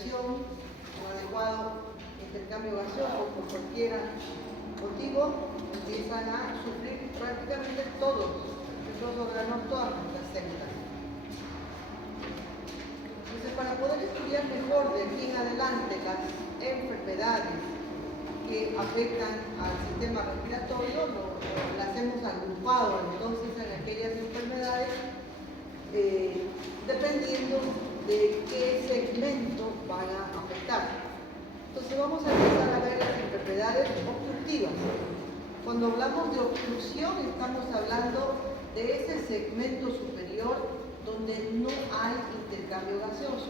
inspiración, un adecuado intercambio gaseoso por cualquier motivo, empiezan a sufrir prácticamente todos nuestros órganos, todas nuestras células. Entonces, para poder estudiar mejor de aquí en adelante las enfermedades que afectan al sistema respiratorio, las hemos agrupado entonces en aquellas enfermedades dependiendo de qué segmento van a afectar. Entonces vamos a empezar a ver las enfermedades obstructivas. Cuando hablamos de obstrucción estamos hablando de ese segmento superior donde no hay intercambio gaseoso,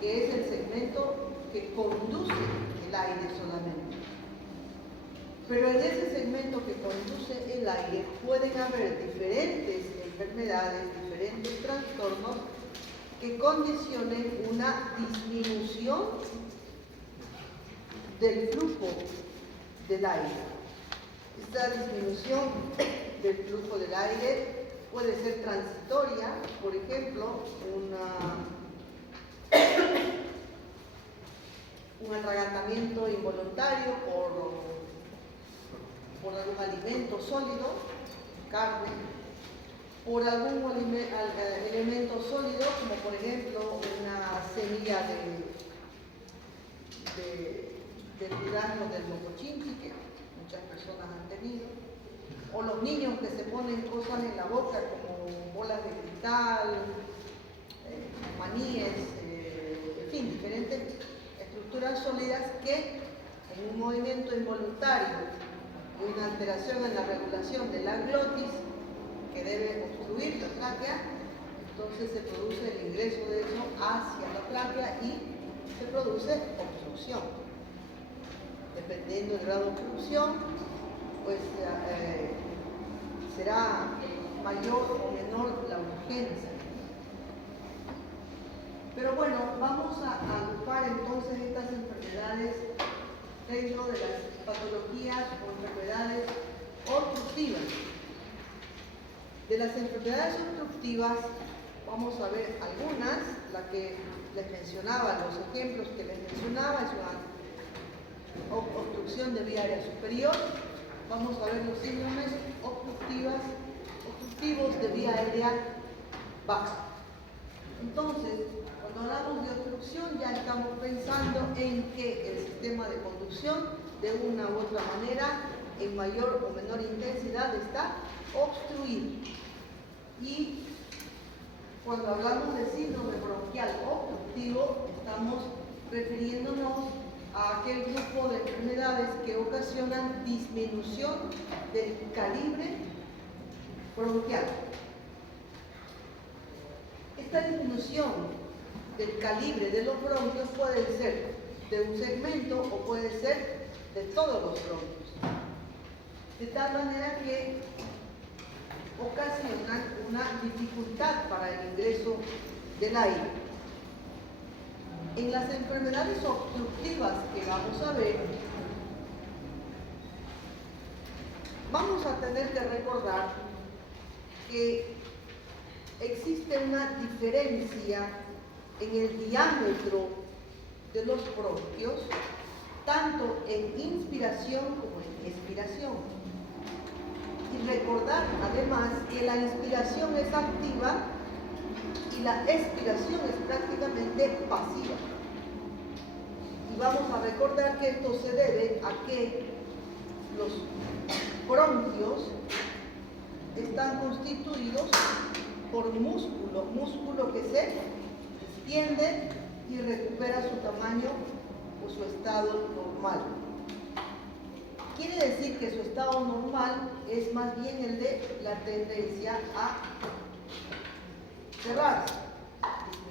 que es el segmento que conduce el aire solamente. Pero en ese segmento que conduce el aire pueden haber diferentes enfermedades, diferentes trastornos que condicionen una disminución del flujo del aire. Esta disminución del flujo del aire puede ser transitoria, por ejemplo, un atragantamiento involuntario por algún alimento sólido, carne, por algún elemento sólido, como por ejemplo una semilla del durazno del mocochinchi, que muchas personas han tenido, o los niños que se ponen cosas en la boca como bolas de cristal, maníes, en fin, diferentes estructuras sólidas que en un movimiento involuntario y una alteración en la regulación de la glotis que debe obstruir la tráquea, entonces se produce el ingreso de eso hacia la tráquea y se produce obstrucción. Dependiendo del grado de obstrucción, pues será mayor o menor la urgencia. Pero bueno, vamos a agrupar entonces estas enfermedades dentro de las patologías o enfermedades obstructivas. De las enfermedades obstructivas vamos a ver algunas, la que les mencionaba, los ejemplos que les mencionaba es una obstrucción de vía aérea superior. Vamos a ver los síndromes obstructivos de vía aérea baja. Entonces, cuando hablamos de obstrucción ya estamos pensando en que el sistema de conducción de una u otra manera, en mayor o menor intensidad, está obstruido. Y cuando hablamos de síndrome bronquial obstructivo, estamos refiriéndonos a aquel grupo de enfermedades que ocasionan disminución del calibre bronquial. Esta disminución del calibre de los bronquios puede ser de un segmento o puede ser de todos los bronquios, de tal manera que ocasionan una dificultad para el ingreso del aire. En las enfermedades obstructivas que vamos a ver, vamos a tener que recordar que existe una diferencia en el diámetro de los bronquios, tanto en inspiración como en expiración. Y recordar además que la inspiración es activa y la expiración es prácticamente pasiva. Y vamos a recordar que esto se debe a que los bronquios están constituidos por músculo que se extiende y recupera su tamaño o su estado normal. Quiere decir que su estado normal es más bien el de la tendencia a cerrarse,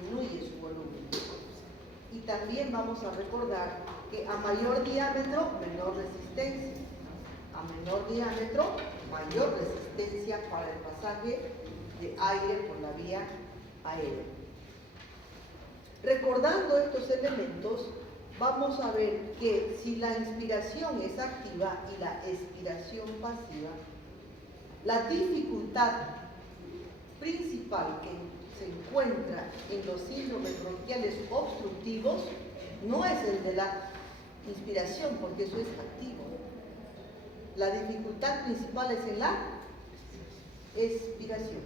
disminuye su volumen. Y también vamos a recordar que a mayor diámetro, menor resistencia. A menor diámetro, mayor resistencia para el pasaje de aire por la vía aérea. Recordando estos elementos, vamos a ver que si la inspiración es activa y la expiración pasiva, la dificultad principal que se encuentra en los síndromes bronquiales obstructivos no es el de la inspiración, porque eso es activo. La dificultad principal es en la expiración.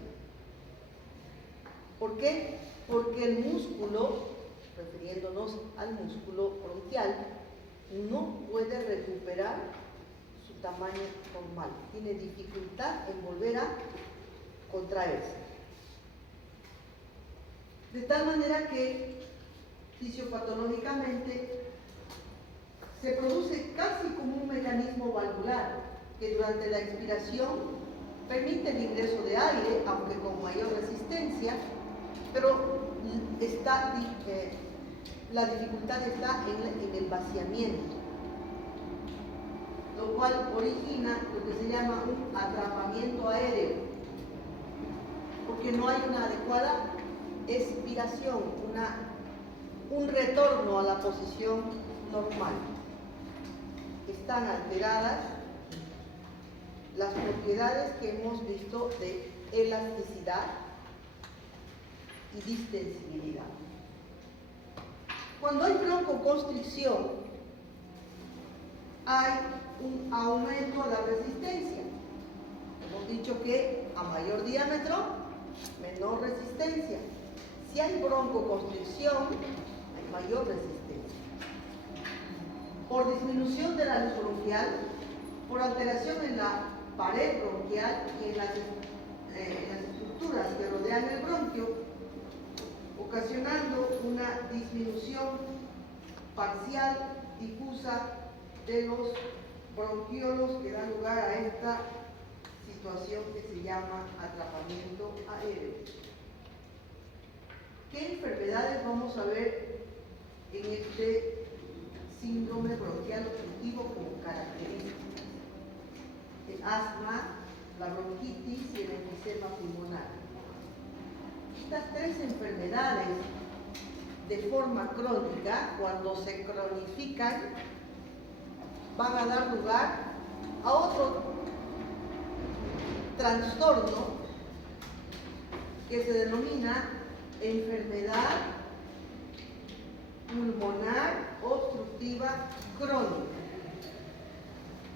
¿Por qué? Porque el músculo, refiriéndonos al músculo bronquial, no puede recuperar su tamaño normal. Tiene dificultad en volver a contraerse. De tal manera que fisiopatológicamente se produce casi como un mecanismo valvular que durante la expiración permite el ingreso de aire, aunque con mayor resistencia, pero la dificultad está en el vaciamiento, lo cual origina lo que se llama un atrapamiento aéreo, porque no hay una adecuada expiración, un retorno a la posición normal. Están alteradas las propiedades que hemos visto de elasticidad y distensibilidad. Cuando hay broncoconstricción, hay un aumento de la resistencia. Hemos dicho que a mayor diámetro, menor resistencia. Si hay broncoconstricción, hay mayor resistencia. Por disminución de la luz bronquial, por alteración en la pared bronquial y en las estructuras que rodean el bronquio, ocasionando una disminución parcial, difusa de los bronquiolos que da lugar a esta situación que se llama atrapamiento aéreo. ¿Qué enfermedades vamos a ver en este síndrome bronquial obstructivo como características? El asma, la bronquitis y el enfisema pulmonar. Estas tres enfermedades de forma crónica, cuando se cronifican, van a dar lugar a otro trastorno que se denomina enfermedad pulmonar obstructiva crónica.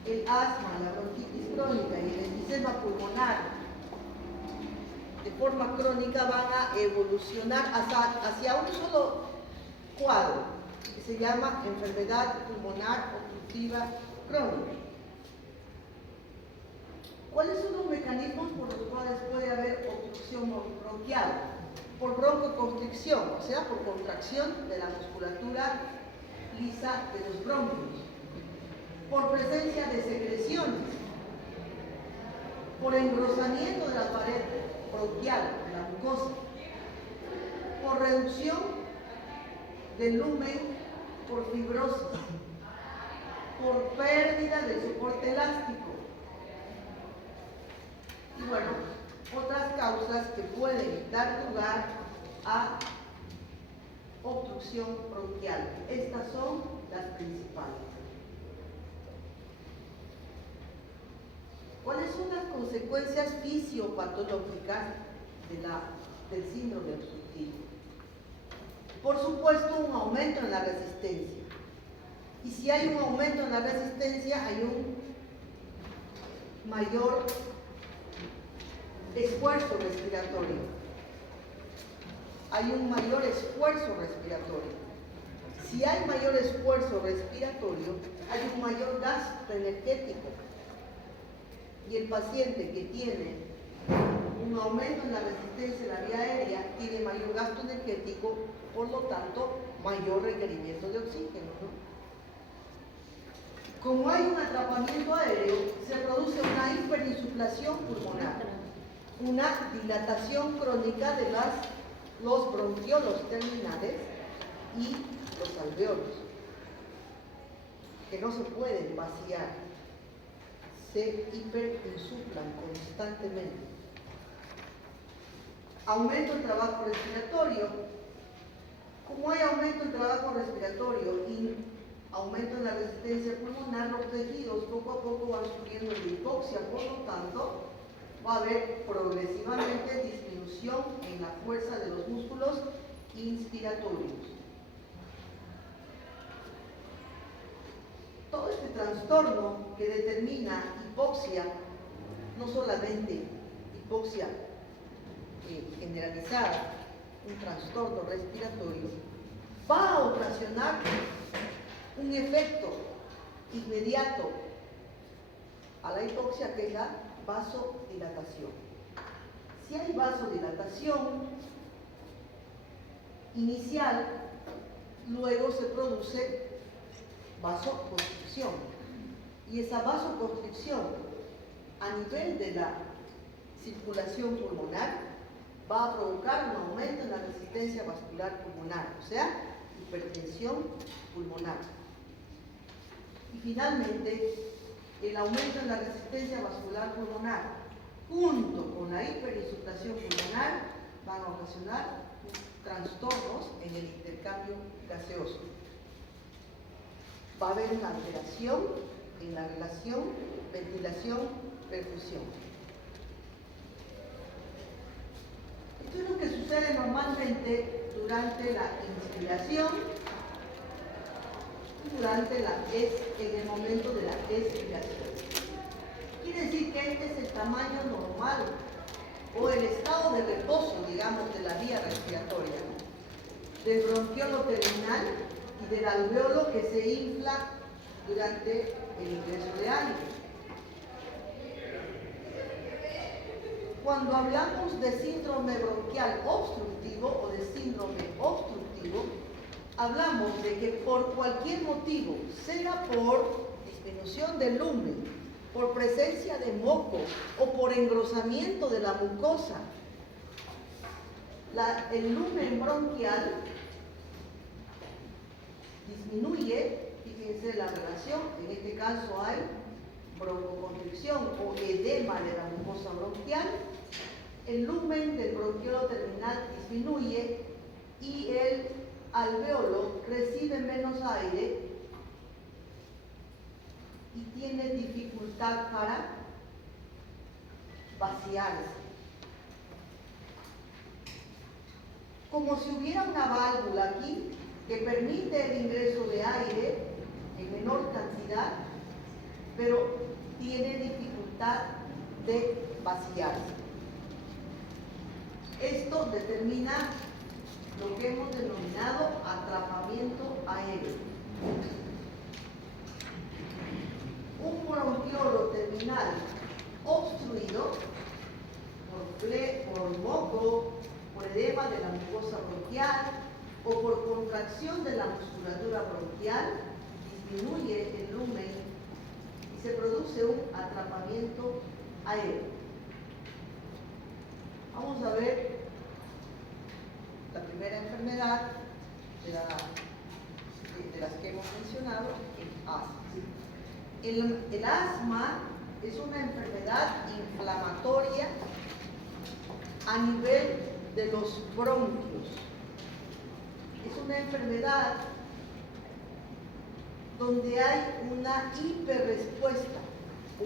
El asma, la bronquitis crónica y el enfisema pulmonar de forma crónica van a evolucionar hacia un solo cuadro que se llama enfermedad pulmonar obstructiva crónica. ¿Cuáles son los mecanismos por los cuales puede haber obstrucción bronquial? Por broncoconstricción, o sea, por contracción de la musculatura lisa de los bronquios, por presencia de secreciones, por engrosamiento de la pared bronquial, de la mucosa, por reducción del lumen, por fibrosis, por pérdida del soporte elástico. Y bueno, otras causas que pueden dar lugar a obstrucción bronquial. Estas son las principales. ¿Cuáles son las consecuencias fisiopatológicas del síndrome obstructivo? Por supuesto, un aumento en la resistencia. Y si hay un aumento en la resistencia, hay un mayor esfuerzo respiratorio. Hay un mayor esfuerzo respiratorio. Si hay mayor esfuerzo respiratorio, hay un mayor gasto energético. Y el paciente que tiene un aumento en la resistencia de la vía aérea tiene mayor gasto energético, por lo tanto, mayor requerimiento de oxígeno, ¿no? Como hay un atrapamiento aéreo, se produce una hiperinsuflación pulmonar, una dilatación crónica de los bronquiolos terminales y los alveolos, que no se pueden vaciar, se hiperinsuflan constantemente. Aumento del trabajo respiratorio. Como hay aumento del trabajo respiratorio y aumento en la resistencia pulmonar, los tejidos poco a poco van subiendo de hipoxia, por lo tanto, va a haber progresivamente disminución disminución en la fuerza de los músculos inspiratorios. Todo este trastorno que determina hipoxia, no solamente hipoxia generalizada, un trastorno respiratorio, va a ocasionar un efecto inmediato a la hipoxia, que es la vasodilatación. Si hay vasodilatación inicial, luego se produce vasoconstricción, y esa vasoconstricción a nivel de la circulación pulmonar va a provocar un aumento en la resistencia vascular pulmonar, o sea, hipertensión pulmonar. Y finalmente, el aumento en la resistencia vascular pulmonar junto con la hiperinsuflación pulmonar van a ocasionar trastornos en el intercambio gaseoso. Va a haber una alteración en la relación ventilación-perfusión. Esto es lo que sucede normalmente durante la inspiración y en el momento de la expiración. Quiere decir que este es el tamaño normal o el estado de reposo, digamos, de la vía respiratoria, del bronquiolo terminal y del alveolo que se infla durante el ingreso de aire. Cuando hablamos de síndrome bronquial obstructivo o de síndrome obstructivo, hablamos de que por cualquier motivo, sea por disminución del lumen, por presencia de moco o por engrosamiento de la mucosa, el lumen bronquial disminuye. Fíjense la relación, en este caso hay broncoconstricción o edema de la mucosa bronquial, el lumen del bronquiolo terminal disminuye y el alveolo recibe menos aire y tiene dificultad para vaciarse. Como si hubiera una válvula aquí que permite el ingreso de aire en menor cantidad, pero tiene dificultad de vaciarse. Esto determina lo que hemos denominado atrapamiento aéreo. Un bronquiolo terminal obstruido por moco, por edema de la mucosa bronquial o por contracción de la musculatura bronquial, disminuye el lumen y se produce un atrapamiento aéreo. Vamos a ver la primera enfermedad de las que hemos mencionado, el asma. El asma es una enfermedad inflamatoria a nivel de los bronquios. Es una enfermedad donde hay una hiperrespuesta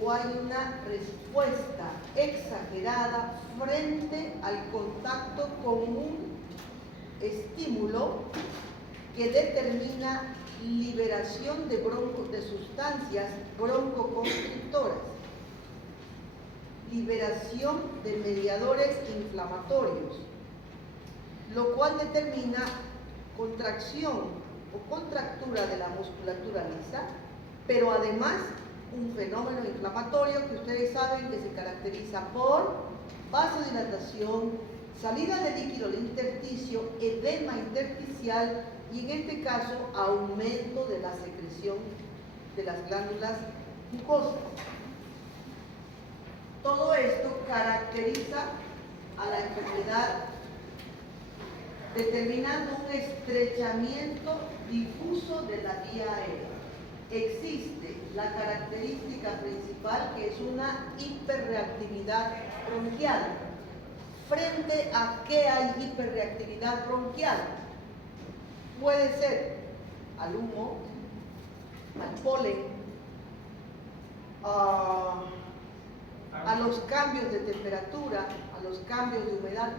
o hay una respuesta exagerada frente al contacto con un estímulo que determina liberación de sustancias broncoconstrictoras, liberación de mediadores inflamatorios, lo cual determina contracción o contractura de la musculatura lisa, pero además un fenómeno inflamatorio que ustedes saben que se caracteriza por vasodilatación, salida de líquido del intersticio, edema intersticial y en este caso aumento de la secreción de las glándulas mucosas. Todo esto caracteriza a la enfermedad determinando un estrechamiento difuso de la vía aérea. Existe la característica principal que es una hiperreactividad bronquial. ¿Frente a qué hay hiperreactividad bronquial? Puede ser al humo, al polen, a los cambios de temperatura, a los cambios de humedad,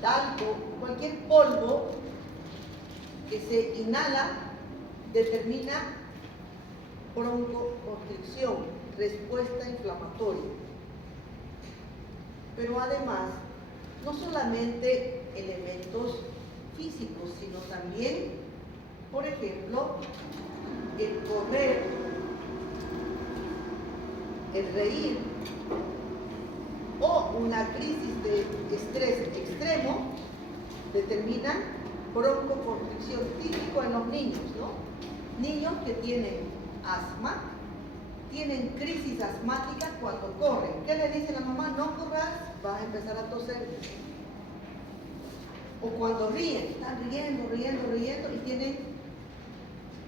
talco, cualquier polvo que se inhala determina broncoconstricción, respuesta inflamatoria. Pero además, no solamente elementos físicos, sino también, por ejemplo, el correr, el reír o una crisis de estrés extremo determinan broncoconstricción, típico en los niños, ¿no? Niños que tienen asma, tienen crisis asmática cuando corren. ¿Qué le dice la mamá? No corras, vas a empezar a toser. O cuando ríen, están riendo y tienen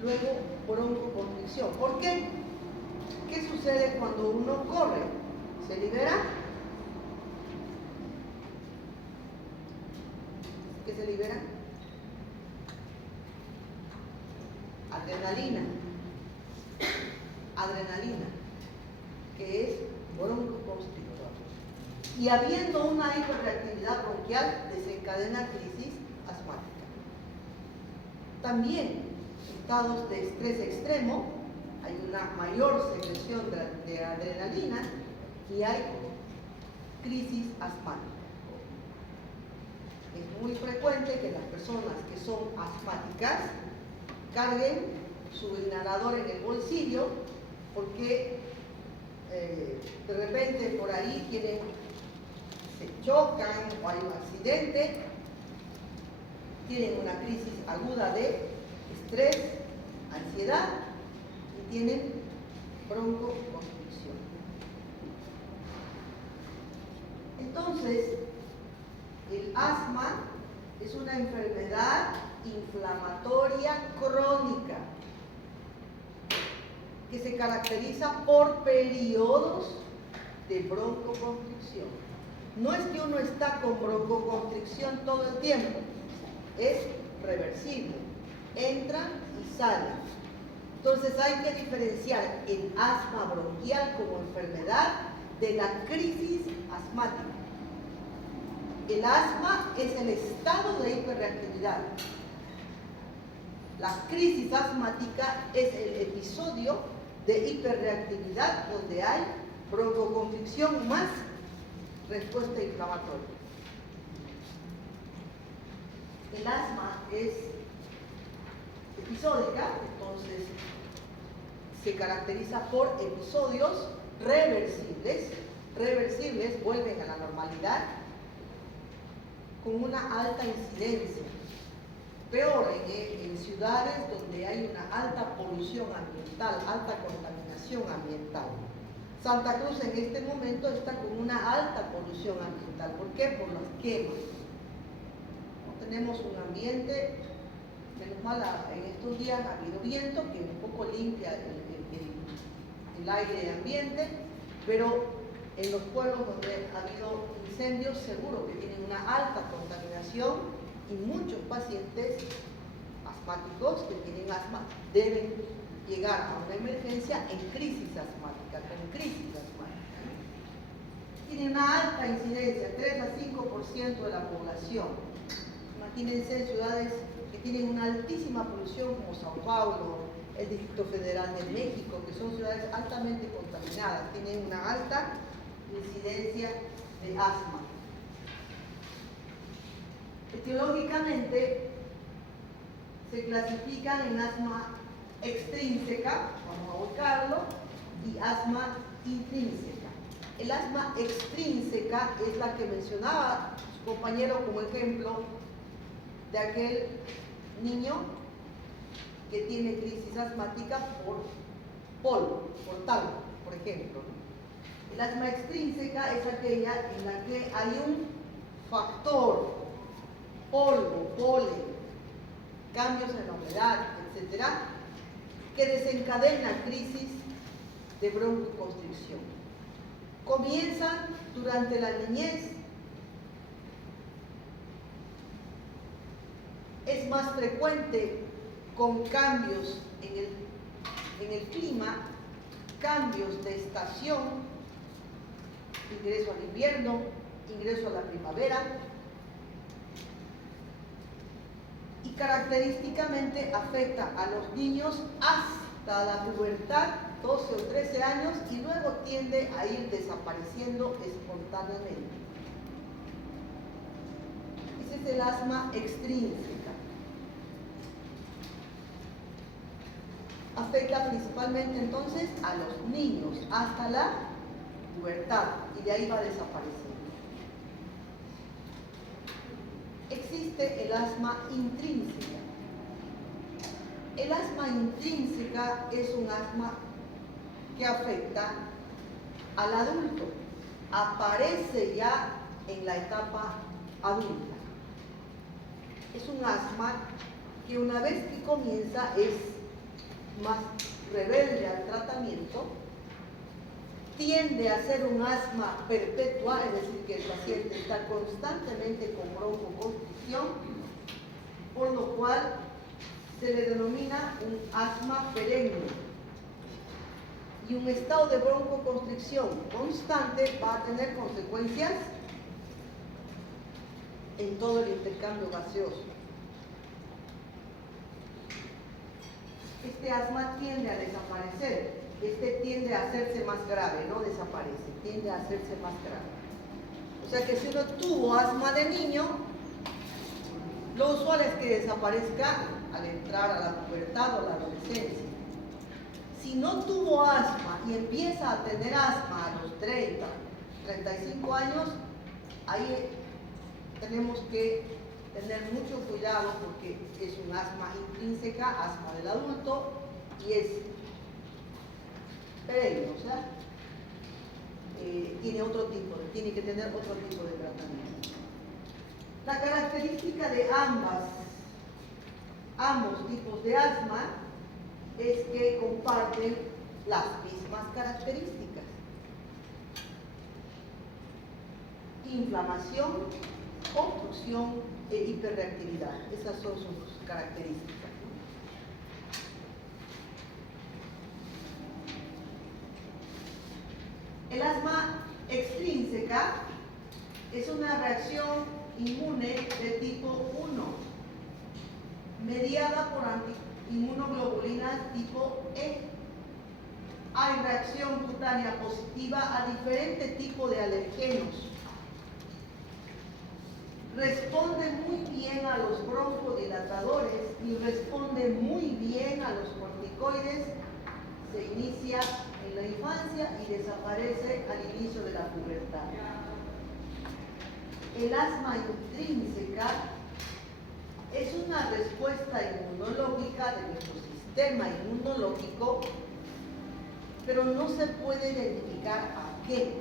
luego broncoconstricción. ¿Por qué? ¿Qué sucede cuando uno corre? ¿Se libera? ¿Qué se libera? Adrenalina, que es broncoconstrictor. Y habiendo una hiperreactividad bronquial, desencadena crisis asmática. También en estados de estrés extremo hay una mayor secreción de adrenalina y hay crisis asmática. Es muy frecuente que las personas que son asmáticas carguen su inhalador en el bolsillo porque de repente por ahí se chocan o hay un accidente, tienen una crisis aguda de estrés, ansiedad y tienen broncoconstricción. Entonces, el asma es una enfermedad inflamatoria crónica que se caracteriza por periodos de broncoconstricción. No es que uno está con broncoconstricción todo el tiempo, es reversible, entra y sale. Entonces hay que diferenciar el asma bronquial como enfermedad de la crisis asmática. El asma es el estado de hiperreactividad. La crisis asmática es el episodio de hiperreactividad donde hay broncoconstricción más respuesta inflamatoria. El asma es episódica, entonces se caracteriza por episodios reversibles, vuelven a la normalidad, con una alta incidencia. Peor en ciudades donde hay una alta polución ambiental, alta contaminación ambiental. Santa Cruz en este momento está con una alta polución ambiental. ¿Por qué? Por las quemas. No tenemos un ambiente, menos mal en estos días ha habido viento que un poco limpia el aire ambiente, pero en los pueblos donde ha habido incendios seguro que tienen una alta contaminación y muchos pacientes asmáticos que tienen asma deben llegar a una emergencia en crisis asmática, con crisis asmática. Tiene una alta incidencia, 3 a 5% de la población. Imagínense ciudades que tienen una altísima polución como Sao Paulo, el Distrito Federal de México, que son ciudades altamente contaminadas, tienen una alta incidencia de asma. Etiológicamente se clasifican en asma extrínseca, vamos a buscarlo, y asma intrínseca. El asma extrínseca es la que mencionaba su compañero como ejemplo de aquel niño que tiene crisis asmática por polvo, por talco, por ejemplo. El asma extrínseca es aquella en la que hay un factor, polvo, polen, cambios en la humedad, etc., que desencadena crisis de broncoconstricción. Comienzan durante la niñez, es más frecuente con cambios en el clima, cambios de estación, ingreso al invierno, ingreso a la primavera, y característicamente afecta a los niños hasta la pubertad, 12 o 13 años, y luego tiende a ir desapareciendo espontáneamente. Ese es el asma extrínseca. Afecta principalmente entonces a los niños hasta la pubertad, y de ahí va desapareciendo. Existe el asma intrínseca. El asma intrínseca es un asma que afecta al adulto, aparece ya en la etapa adulta. Es un asma que una vez que comienza es más rebelde al tratamiento, tiende a ser un asma perpetua, es decir, que el paciente está constantemente con broncoconstricción, por lo cual se le denomina un asma perenne. Y un estado de broncoconstricción constante va a tener consecuencias en todo el intercambio gaseoso. Este asma tiende a desaparecer. Este tiende a hacerse más grave, no desaparece, tiende a hacerse más grave. O sea que si uno tuvo asma de niño, lo usual es que desaparezca al entrar a la pubertad o la adolescencia. Si no tuvo asma y empieza a tener asma a los 30, 35 años, ahí tenemos que tener mucho cuidado porque es un asma intrínseca, asma del adulto, y es perenne, o sea, tiene que tener otro tipo de tratamiento. La característica de ambos tipos de asma es que comparten las mismas características: inflamación, obstrucción e hiperreactividad. Esas son sus características. El asma extrínseca es una reacción inmune de tipo 1, mediada por inmunoglobulinas tipo E. Hay reacción cutánea positiva a diferentes tipos de alergenos. Responde muy bien a los broncodilatadores y responde muy bien a los corticoides. Se inicia en la infancia y desaparece al inicio de la pubertad. El asma intrínseca es una respuesta inmunológica de nuestro sistema inmunológico, pero no se puede identificar a qué.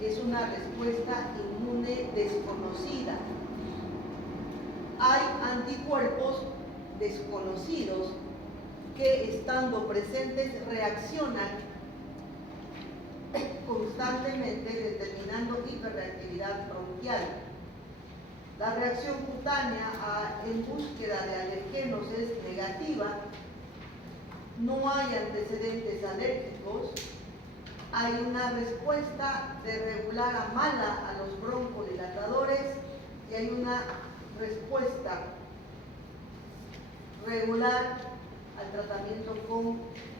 Es una respuesta inmune desconocida. Hay anticuerpos desconocidos que, estando presentes, reaccionan constantemente determinando hiperreactividad bronquial. La reacción cutánea en búsqueda de alergenos es negativa. No hay antecedentes alérgicos. Hay una respuesta de regular a mala a los broncodilatadores y hay una respuesta regular al tratamiento con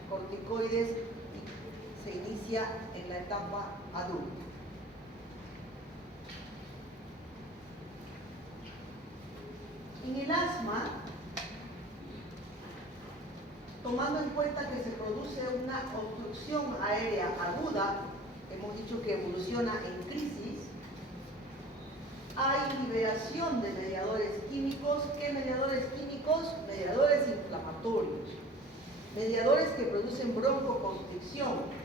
corticoides y se inicia en la etapa adulta. En el asma, tomando en cuenta que se produce una obstrucción aérea aguda, hemos dicho que evoluciona en crisis, hay liberación de mediadores químicos. ¿Qué mediadores químicos? Mediadores inflamatorios, mediadores que producen broncoconstricción.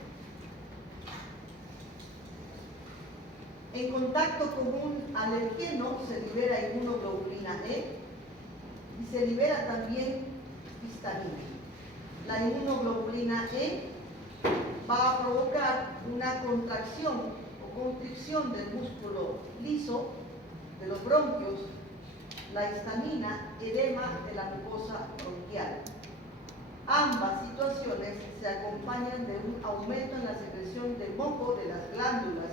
En contacto con un alergeno se libera inmunoglobulina E y se libera también histamina. La inmunoglobulina E va a provocar una contracción o constricción del músculo liso de los bronquios, la histamina, edema de la mucosa bronquial. Ambas situaciones se acompañan de un aumento en la secreción de moco de las glándulas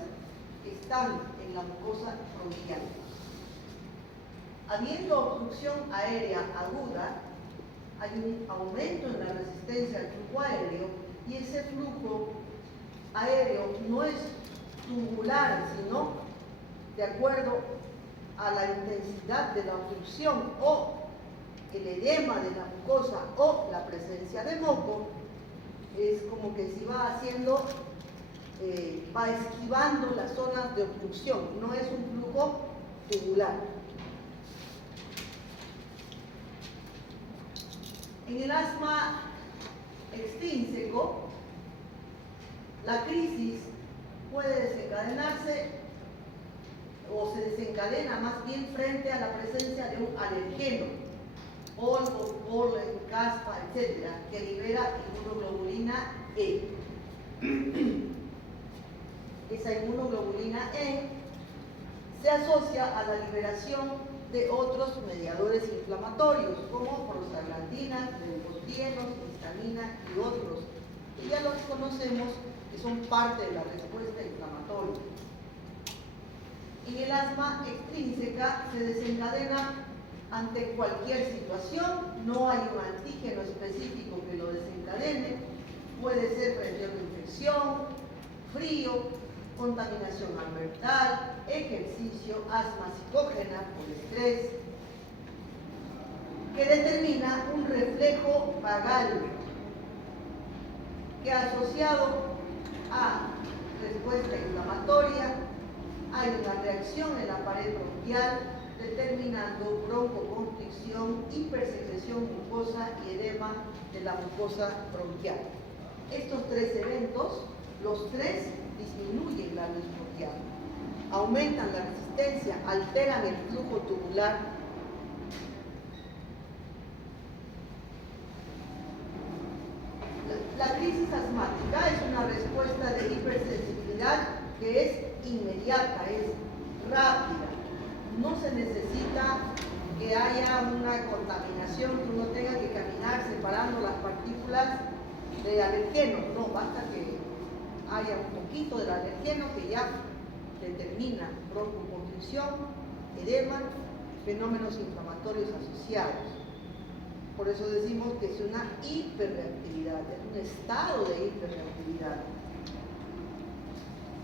que están en la mucosa bronquial. Habiendo obstrucción aérea aguda, hay un aumento en la resistencia al flujo aéreo y ese flujo aéreo no es tubular, sino de acuerdo a la intensidad de la obstrucción o el edema de la mucosa o la presencia de moco, es como que se va haciendo, va esquivando las zonas de obstrucción, no es un flujo tubular. En el asma extrínseco, la crisis puede desencadenarse o se desencadena más bien frente a la presencia de un alergeno, polvo, polen, caspa, etc., que libera inmunoglobulina E. Esa inmunoglobulina E se asocia a la liberación de otros mediadores inflamatorios, como prostaglandinas, leucotrienos, histamina y otros, que ya los conocemos, que son parte de la respuesta inflamatoria. En el asma extrínseca se desencadena ante cualquier situación, no hay un antígeno específico que lo desencadene, puede ser frente a una infección, frío, contaminación ambiental, ejercicio, asma psicógena por estrés, que determina un reflejo vagal que asociado a respuesta inflamatoria hay una reacción en la pared bronquial determinando broncoconstricción, hipersecreción mucosa y edema de la mucosa bronquial. Estos tres eventos, los tres disminuyen la luz bronquial, aumentan la resistencia, alteran el flujo tubular. La crisis asmática es una respuesta de hipersensibilidad que es inmediata, es rápida. No se necesita que haya una contaminación, que uno tenga que caminar separando las partículas de alergeno. No, basta que haya un poquito del alergeno que ya determina broncoconstricción, edema, fenómenos inflamatorios asociados. Por eso decimos que es una hiperreactividad, es un estado de hiperreactividad.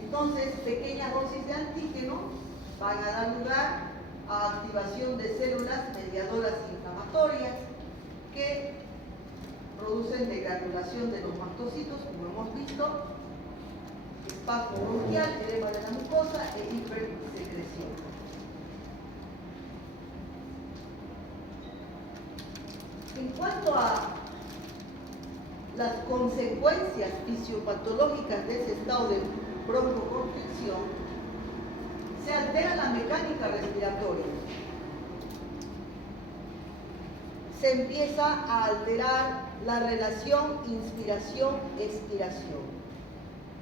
Entonces, pequeñas dosis de antígeno van a dar lugar a activación de células mediadoras inflamatorias que producen degranulación de los mastocitos, como hemos visto, espasmo bronquial, edema de la mucosa e hipersecreción. En cuanto a las consecuencias fisiopatológicas de ese estado de broncoconstricción, se altera la mecánica respiratoria. Se empieza a alterar la relación inspiración-expiración,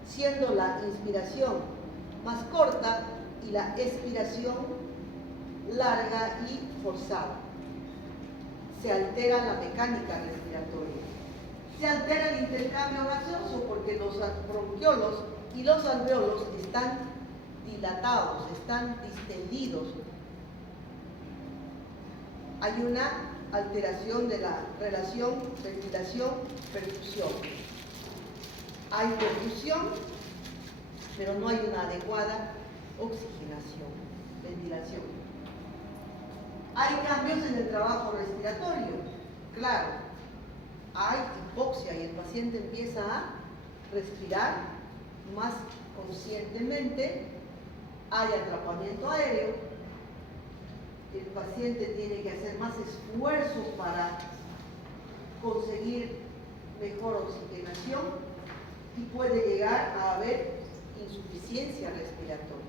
siendo la inspiración más corta y la expiración larga y forzada. Se altera la mecánica respiratoria. Se altera el intercambio gaseoso porque los bronquiolos y los alveolos están dilatados, están distendidos. Hay una alteración de la relación ventilación-perfusión. Hay perfusión, pero no hay una adecuada oxigenación, ventilación. Hay cambios en el trabajo respiratorio, claro. Hay hipoxia y el paciente empieza a respirar más conscientemente, hay atrapamiento aéreo, el paciente tiene que hacer más esfuerzos para conseguir mejor oxigenación y puede llegar a haber insuficiencia respiratoria.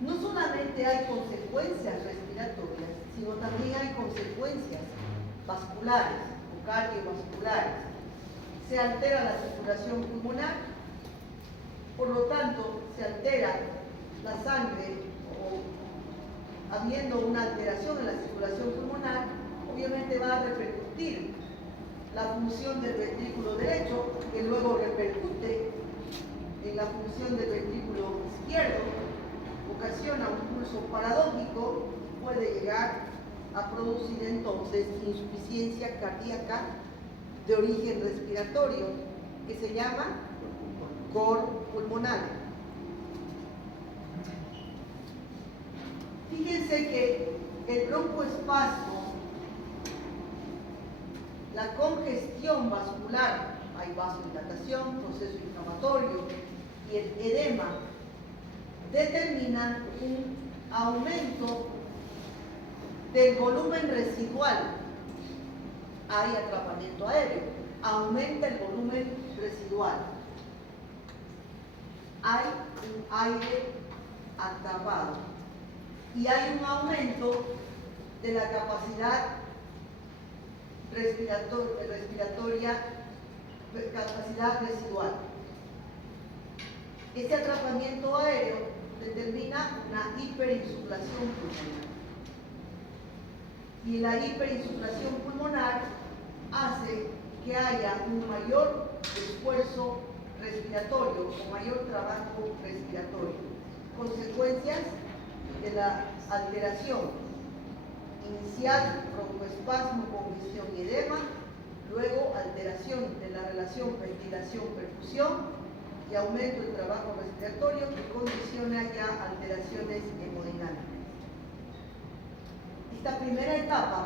No solamente hay consecuencias respiratorias, sino también hay consecuencias vasculares o cardiovasculares. Se altera la circulación pulmonar, por lo tanto se altera la sangre o habiendo una alteración en la circulación pulmonar, obviamente va a repercutir la función del ventrículo derecho, que luego repercute en la función del ventrículo izquierdo, ocasiona un pulso paradójico y puede llegar a producir entonces insuficiencia cardíaca de origen respiratorio, que se llama cor pulmonar. Fíjense que el broncoespasmo, la congestión vascular, hay vasodilatación, proceso inflamatorio y el edema, determinan un aumento del volumen residual. Hay atrapamiento aéreo, aumenta el volumen residual. Hay un aire atrapado y hay un aumento de la capacidad respiratoria, capacidad residual. Este atrapamiento aéreo determina una hiperinsuflación pulmonar. Y la hiperinsuflación pulmonar hace que haya un mayor esfuerzo respiratorio o mayor trabajo respiratorio. Consecuencias de la alteración inicial, broncoespasmo, congestión y edema, luego alteración de la relación ventilación-perfusión y aumento del trabajo respiratorio que condiciona ya alteraciones hemodinámicas. Esta primera etapa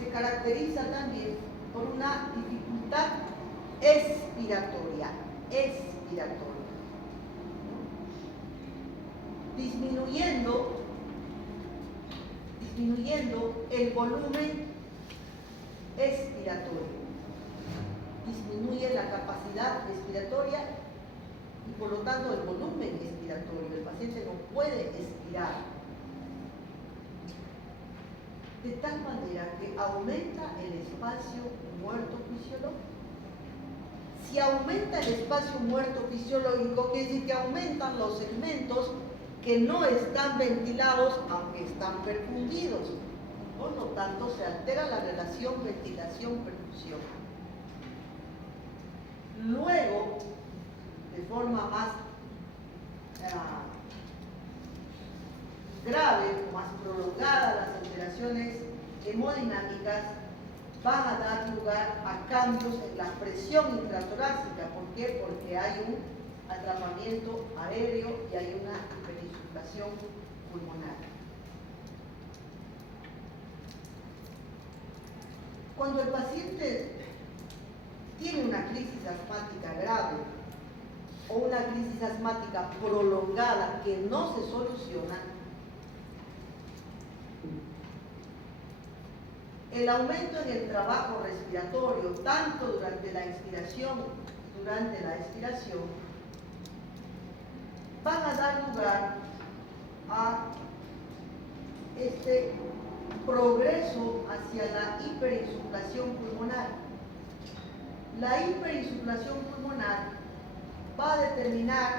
se caracteriza también por una dificultad expiratoria, disminuyendo el volumen expiratorio, disminuye la capacidad respiratoria y por lo tanto el volumen expiratorio. El paciente no puede expirar, de tal manera que aumenta el espacio muerto fisiológico. Si aumenta el espacio muerto fisiológico, quiere decir que aumentan los segmentos que no están ventilados, aunque están perfundidos. Por lo tanto, se altera la relación ventilación-perfusión. Luego, de forma más grave, más prolongada, las alteraciones hemodinámicas van a dar lugar a cambios en la presión intratorácica. ¿Por qué? Porque hay un atrapamiento aéreo y hay una hiperinsuflación pulmonar. Cuando el paciente tiene una crisis asmática grave o una crisis asmática prolongada que no se soluciona, el aumento en el trabajo respiratorio, tanto durante la inspiración y durante la expiración, van a dar lugar a este progreso hacia la hiperinsuflación pulmonar. La hiperinsuflación pulmonar va a determinar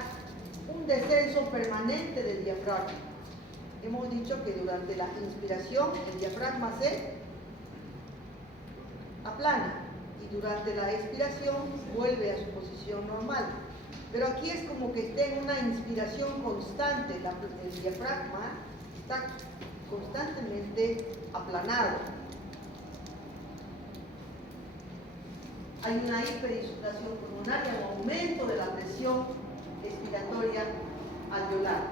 un descenso permanente del diafragma. Hemos dicho que durante la inspiración el diafragma se aplana y durante la expiración vuelve a su posición normal. Pero aquí es como que está en una inspiración constante, el diafragma está constantemente aplanado. Hay una hiperinsuflación pulmonar y un aumento de la presión expiratoria alveolar.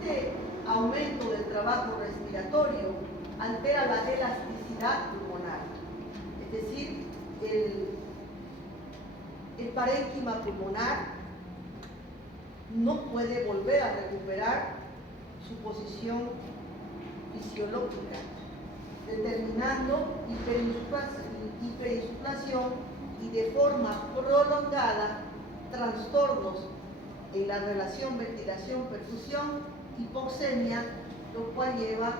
Este aumento del trabajo respiratorio altera la elasticidad pulmonar, es decir, el parénquima pulmonar no puede volver a recuperar su posición fisiológica, determinando hiperinsuflación y de forma prolongada trastornos en la relación ventilación-perfusión, hipoxemia, lo cual lleva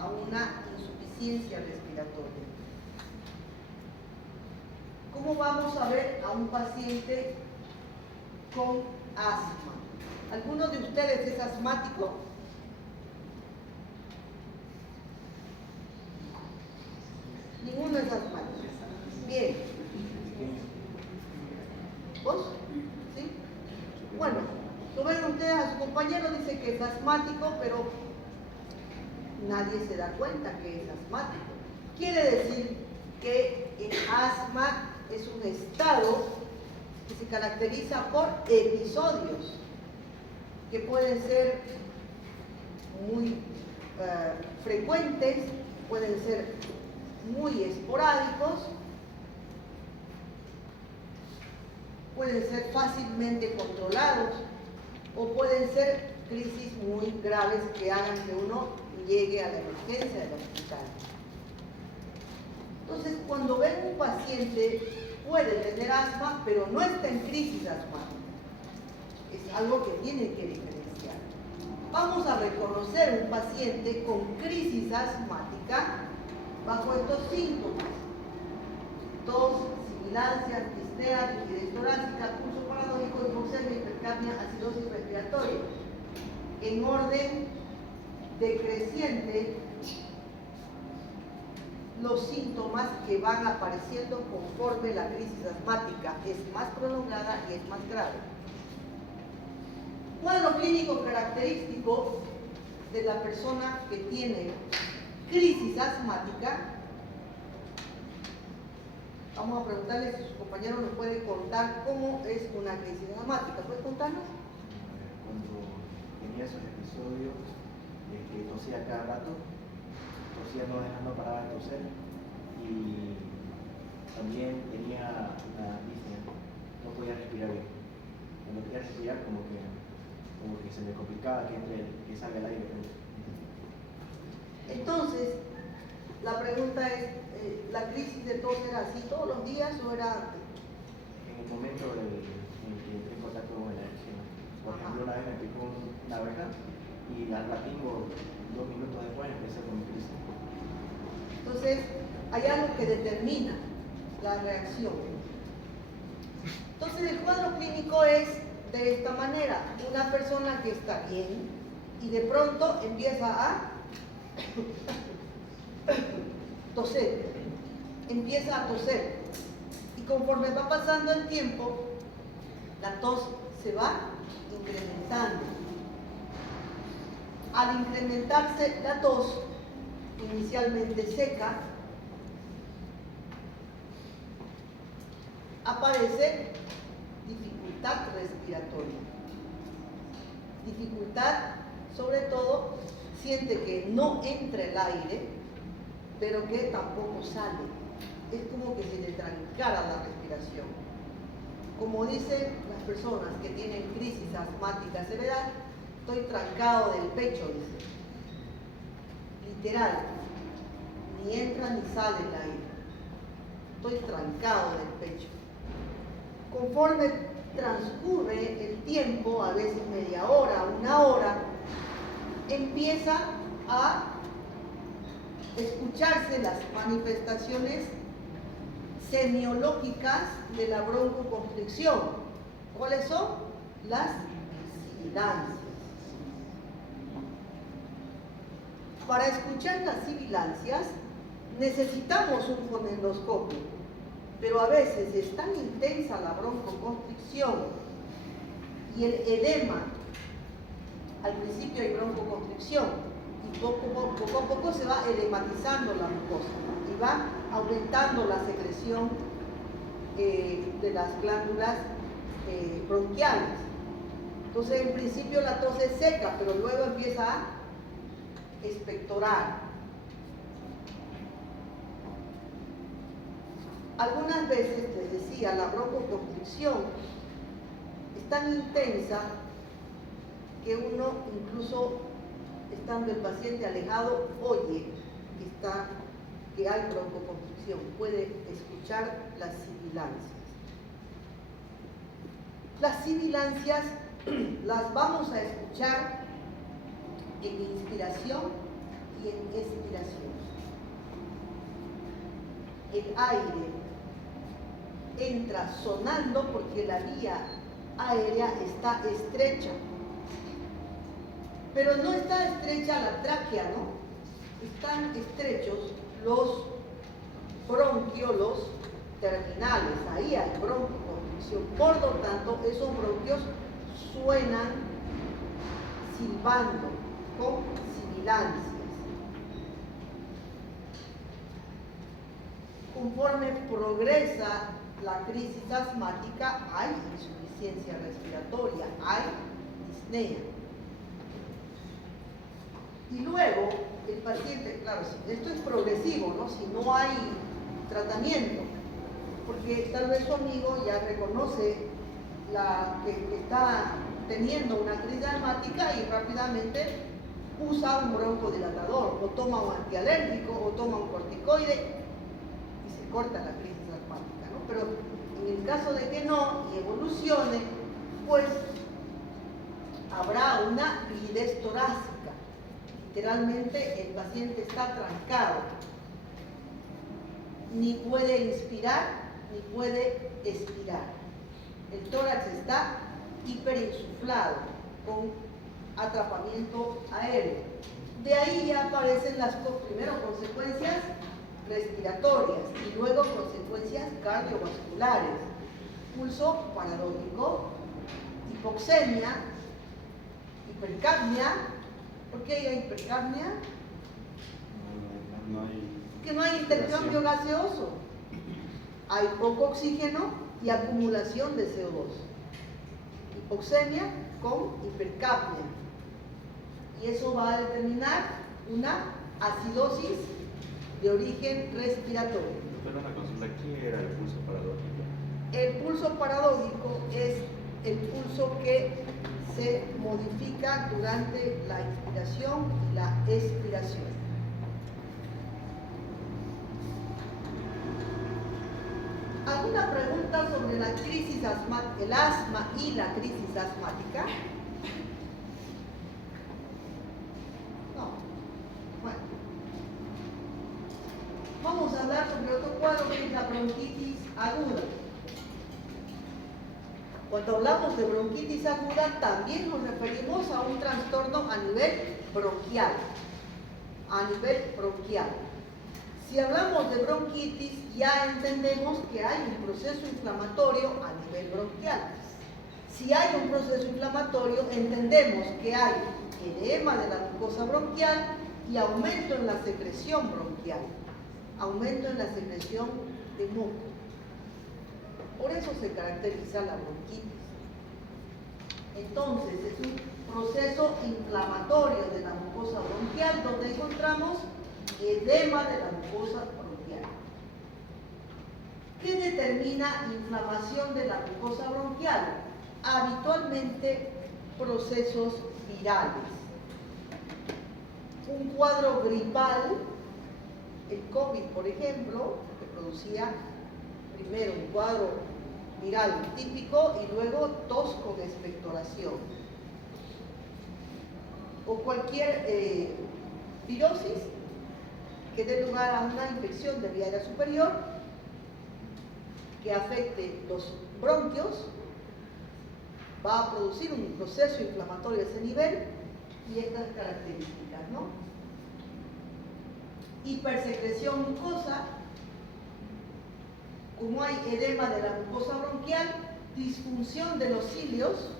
a una insuficiencia respiratoria. ¿Cómo vamos a ver a un paciente con asma? ¿Alguno de ustedes es asmático? Ninguno es asmático. Bien. ¿Vos? ¿Sí? Bueno, lo ven ustedes a su compañero, dice que es asmático, pero nadie se da cuenta que es asmático. Quiere decir que el asma es un estado que se caracteriza por episodios que pueden ser muy frecuentes, pueden ser muy esporádicos, pueden ser fácilmente controlados o pueden ser crisis muy graves que hagan que uno llegue a la emergencia del hospital. Entonces, cuando ven un paciente puede tener asma, pero no está en crisis asmática. Es algo que tienen que diferenciar. Vamos a reconocer un paciente con crisis asmática bajo estos síntomas: tos, sibilancias, disnea, rigidez torácica, pulso paradójico, hipoxemia, hipercapnia, acidosis respiratoria. En orden decreciente, los síntomas que van apareciendo conforme la crisis asmática es más prolongada y es más grave. Cuadro clínico característico de la persona que tiene crisis asmática. Vamos a preguntarle si su compañero nos puede contar cómo es una crisis asmática. ¿Puede contarnos? Cuando tenía esos episodios de que tosía cada rato, tosía no dejando parar de toser, y también tenía una disnea, no podía respirar bien. Cuando quería respirar como que se me complicaba que salga el aire. Entonces, la pregunta es, ¿la crisis de tos era así todos los días o era...? En el momento en que entré en contacto con la alergia. Por ejemplo, una vez me picó una abeja y al ratingo, 2 minutos después, empecé con mi crisis. Entonces, hay algo que determina la reacción. Entonces, el cuadro clínico es de esta manera: una persona que está bien y de pronto empieza a toser, empieza a toser, y conforme va pasando el tiempo, la tos se va incrementando. Al incrementarse la tos, inicialmente seca, aparece dificultad respiratoria. Dificultad, sobre todo, siente que no entra el aire, pero que tampoco sale. Es como que se le trancara la respiración. Como dicen las personas que tienen crisis asmática severa, estoy trancado del pecho, dice. Literal, ni entra ni sale el aire. Estoy trancado del pecho. Conforme transcurre el tiempo, a veces media hora, 1 hora, empieza a escucharse las manifestaciones semiológicas de la broncoconstricción. ¿Cuáles son? Las sibilancias. Para escuchar las sibilancias necesitamos un fonendoscopio, pero a veces es tan intensa la broncoconstricción y el edema. Al principio hay broncoconstricción y poco a poco se va edematizando la mucosa, ¿no? Y va aumentando la secreción de las glándulas bronquiales. Entonces, en principio la tos es seca, pero luego empieza a expectorar. Algunas veces, les decía, la broncoconstricción es tan intensa que uno, incluso estando el paciente alejado, oye que hay broncoconstricción, puede escuchar las sibilancias. Las sibilancias las vamos a escuchar en inspiración y en expiración. El aire entra sonando porque la vía aérea está estrecha, pero no está estrecha la tráquea, ¿no? Están estrechos los bronquiolos terminales, ahí hay broncoconstricción. Por lo tanto, esos bronquios suenan silbando, con sibilancias. Conforme progresa la crisis asmática, hay insuficiencia respiratoria, hay disnea. Y luego, el paciente, claro, esto es progresivo, ¿no? Si no hay tratamiento, porque tal vez su amigo ya reconoce que está teniendo una crisis asmática y rápidamente usa un broncodilatador, o toma un antialérgico, o toma un corticoide, y se corta la crisis asmática, ¿no? Pero en el caso de que no, y evolucione, pues habrá una rigidez torácica. Literalmente el paciente está trancado, ni puede inspirar, ni puede expirar. El tórax está hiperinsuflado, con atrapamiento aéreo. De ahí ya aparecen las primero consecuencias respiratorias y luego consecuencias cardiovasculares. Pulso paradójico, hipoxemia, hipercapnia. ¿Por qué hay hipercapnia? Porque no hay intercambio gaseoso. Hay poco oxígeno y acumulación de CO2. Hipoxemia con hipercapnia. Y eso va a determinar una acidosis de origen respiratorio. Doctora, una consulta, ¿qué era el pulso paradójico? El pulso paradójico es el pulso que se modifica durante la inspiración y la expiración. ¿Alguna pregunta sobre la crisis asmática, el asma y la crisis asmática? No. Bueno. Vamos a hablar sobre otro cuadro que es la bronquitis aguda. Cuando hablamos de bronquitis aguda, también nos referimos a un trastorno a nivel bronquial. A nivel bronquial. Si hablamos de bronquitis, ya entendemos que hay un proceso inflamatorio a nivel bronquial. Si hay un proceso inflamatorio, entendemos que hay edema de la mucosa bronquial y aumento en la secreción bronquial. Aumento en la secreción de moco. Por eso se caracteriza la bronquitis. Entonces, es un proceso inflamatorio de la mucosa bronquial donde encontramos edema de la mucosa bronquial. ¿Qué determina inflamación de la mucosa bronquial? Habitualmente procesos virales. Un cuadro gripal, el COVID, por ejemplo, que producía primero un cuadro viral típico y luego tos con expectoración. O cualquier virosis que dé lugar a una infección de vía aérea superior que afecte los bronquios, va a producir un proceso inflamatorio a ese nivel y estas características, ¿no? Hipersecreción mucosa, como hay edema de la mucosa bronquial, disfunción de los cilios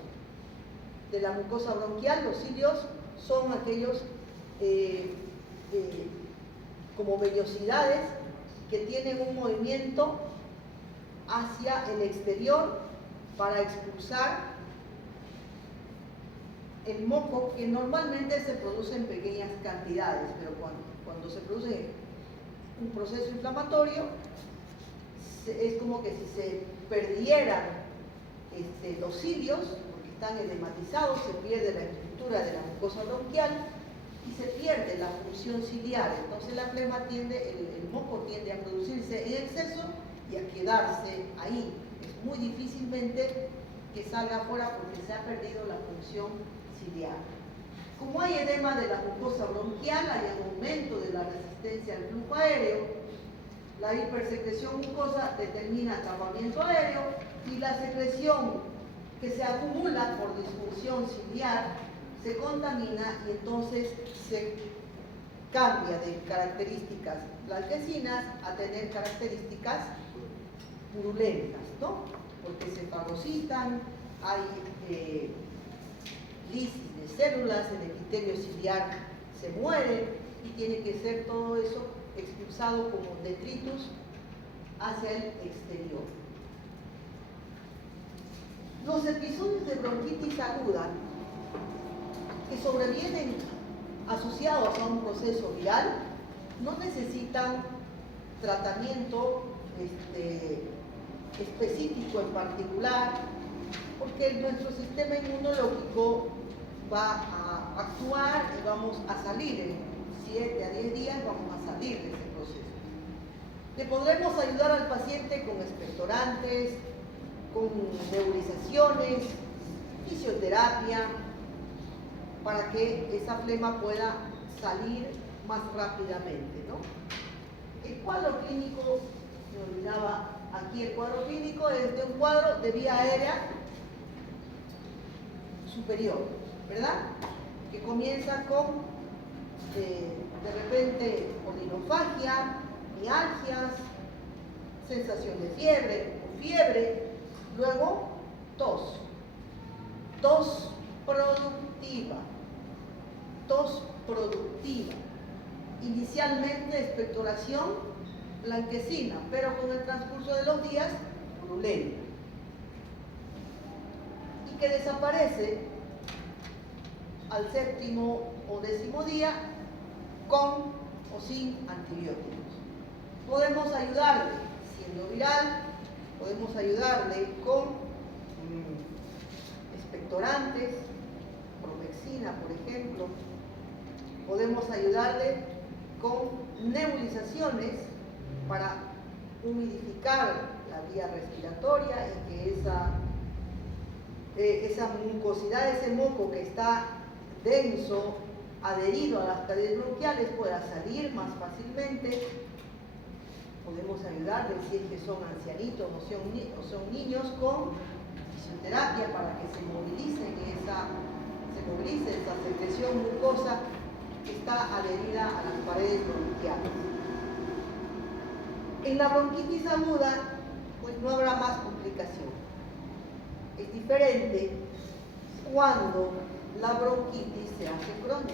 de la mucosa bronquial. Los cilios son aquellos como vellosidades que tienen un movimiento hacia el exterior para expulsar el moco, que normalmente se produce en pequeñas cantidades, pero cuando se produce un proceso inflamatorio es como que si se perdieran los cilios, porque están edematizados, se pierde la estructura de la mucosa bronquial y se pierde la función ciliar. Entonces la flema el moco tiende a producirse en exceso y a quedarse ahí. Es muy difícilmente que salga afuera porque se ha perdido la función ciliar. Como hay edema de la mucosa bronquial, hay aumento de la resistencia al flujo aéreo. La hipersecreción mucosa determina atrapamiento aéreo y la secreción que se acumula por disfunción ciliar se contamina y entonces se cambia de características blanquecinas a tener características purulentas, ¿no? Porque se fagocitan, hay lisis de células, el epitelio ciliar se muere y tiene que ser todo eso expulsado como detritus hacia el exterior. Los episodios de bronquitis aguda que sobrevienen asociados a un proceso viral no necesitan tratamiento específico en particular, porque nuestro sistema inmunológico va a actuar y vamos a salir en 7 a 10 días, vamos a salir de ese proceso. Le podremos ayudar al paciente con expectorantes, con nebulizaciones, fisioterapia, para que esa flema pueda salir más rápidamente, ¿no? El cuadro clínico, me olvidaba aquí, el cuadro clínico es de un cuadro de vía aérea superior, ¿verdad? Que comienza con, de repente, polinofagia, mialgias, sensación de fiebre, luego tos productiva, inicialmente expectoración blanquecina, pero con el transcurso de los días, purulenta, y que desaparece al 7º o 10º día con o sin antibióticos. Podemos ayudarle, siendo viral, podemos ayudarle con expectorantes, promexina, por ejemplo. Podemos ayudarle con nebulizaciones para humidificar la vía respiratoria y que esa mucosidad, ese moco que está denso, adherido a las paredes bronquiales, pueda salir más fácilmente. Podemos ayudarles, si es que son ancianitos o son niños, con fisioterapia para que se movilice esa secreción mucosa que está adherida a las paredes bronquiales. En la bronquitis aguda, pues no habrá más complicación. Es diferente cuando la bronquitis se hace crónica.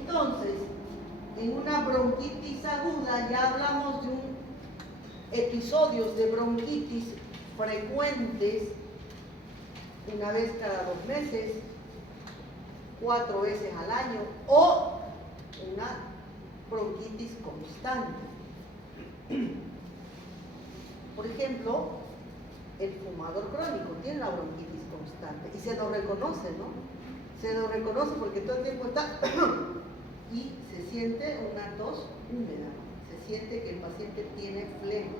Entonces, en una bronquitis aguda ya hablamos de episodios de bronquitis frecuentes, una vez cada 2 meses, 4 veces al año, o una bronquitis constante. Por ejemplo, el fumador crónico tiene la bronquitis constante y se lo reconoce, ¿no? Se lo reconoce porque todo el tiempo está y se siente una tos húmeda, se siente que el paciente tiene flema.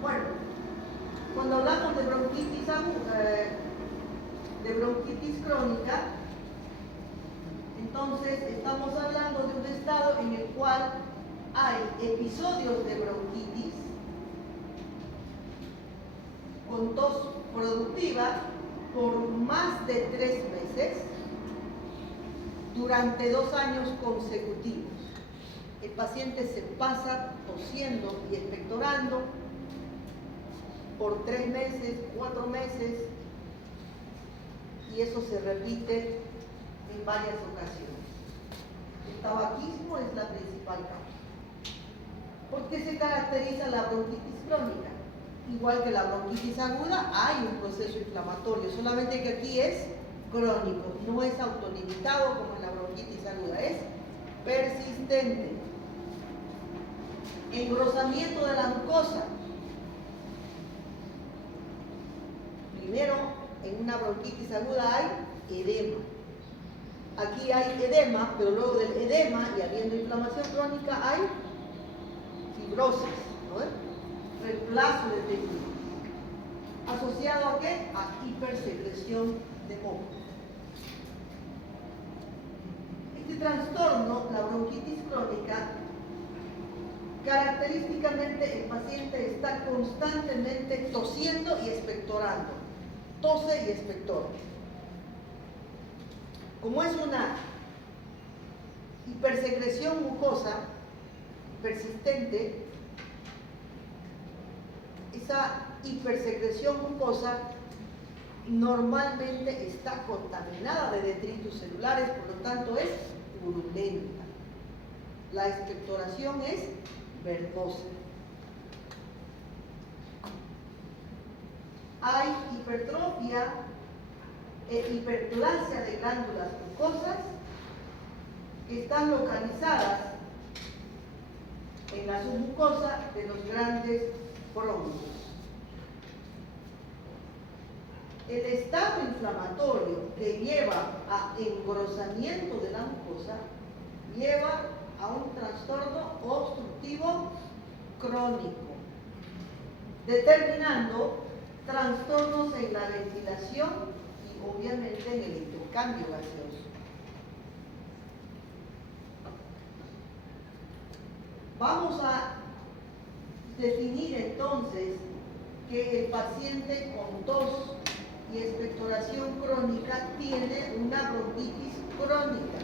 Bueno, cuando hablamos de bronquitis crónica, entonces estamos hablando de un estado en el cual hay episodios de bronquitis con tos productiva por más de 3 meses durante 2 años consecutivos. El paciente se pasa tosiendo y expectorando por 3 meses, 4 meses, y eso se repite en varias ocasiones. El tabaquismo es la principal causa. ¿Por qué se caracteriza la bronquitis crónica? Igual que la bronquitis aguda, hay un proceso inflamatorio, solamente que aquí es crónico, no es autolimitado como en la bronquitis aguda, es persistente. Engrosamiento de la mucosa. Primero, en una bronquitis aguda hay edema. Aquí hay edema, pero luego del edema y habiendo inflamación crónica hay fibrosis, ¿no? Reemplazo de tejido. ¿Asociado a qué? A hipersecreción de moco. Este trastorno, la bronquitis crónica, característicamente el paciente está constantemente tosiendo y expectorando. Tose y expectora. Como es una hipersecreción mucosa persistente. Esa hipersecreción mucosa normalmente está contaminada de detritus celulares, por lo tanto es purulenta. La expectoración es verdosa. Hay hipertrofia e hiperplasia de glándulas mucosas que están localizadas en la submucosa de los grandes bronquios. El estado inflamatorio que lleva a engrosamiento de la mucosa lleva a un trastorno obstructivo crónico, determinando trastornos en la ventilación y obviamente en el intercambio gaseoso. Vamos a definir entonces que el paciente con tos y expectoración crónica tiene una bronquitis crónica.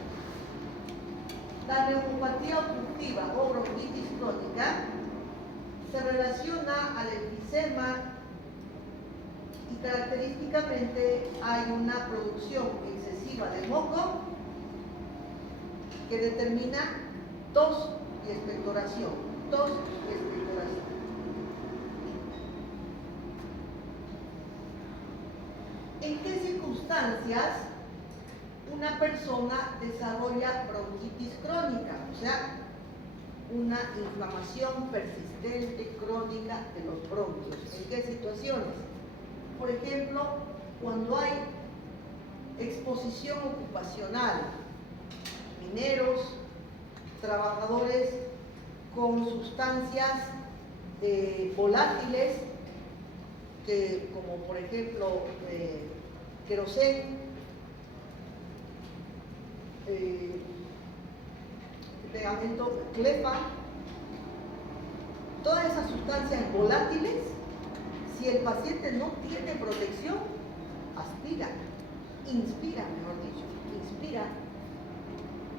La neumopatía obstructiva o bronquitis crónica se relaciona al enfisema y característicamente hay una producción excesiva de moco que determina tos y expectoración. Tos y expectoración. ¿En qué circunstancias una persona desarrolla bronquitis crónica? O sea, una inflamación persistente, crónica de los bronquios. ¿En qué situaciones? Por ejemplo, cuando hay exposición ocupacional, mineros, trabajadores con sustancias volátiles, como por ejemplo queroseno, pegamento clepa, todas esas sustancias volátiles, si el paciente no tiene protección, aspira, inspira, mejor dicho, inspira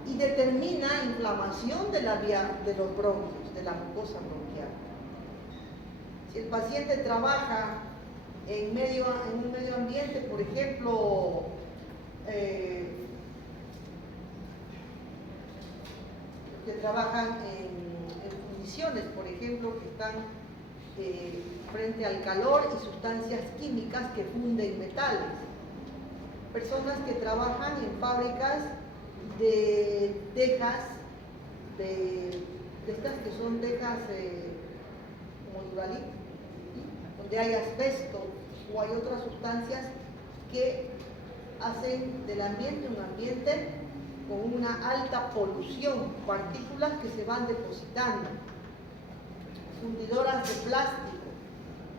y determina inflamación de la vía de los bronquios, de la mucosa bronquial. Si el paciente trabaja en un medio ambiente, por ejemplo, que trabajan en fundiciones, por ejemplo, que están frente al calor y sustancias químicas que funden metales. Personas que trabajan en fábricas de tejas, de estas que son tejas como Duralí, donde hay asbesto o hay otras sustancias que hacen del ambiente un ambiente con una alta polución, partículas que se van depositando, fundidoras de plástico,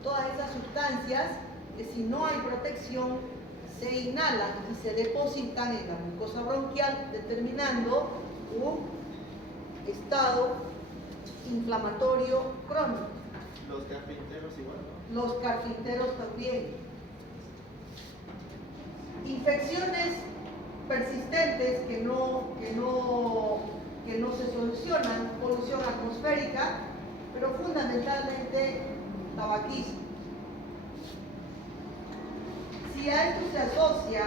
todas esas sustancias que si no hay protección se inhalan y se depositan en la mucosa bronquial, determinando un estado inflamatorio crónico. Los carpinteros igual, ¿no? Los carpinteros también. Infecciones persistentes que no se solucionan, polución atmosférica, pero fundamentalmente tabaquismo. Si a esto se asocia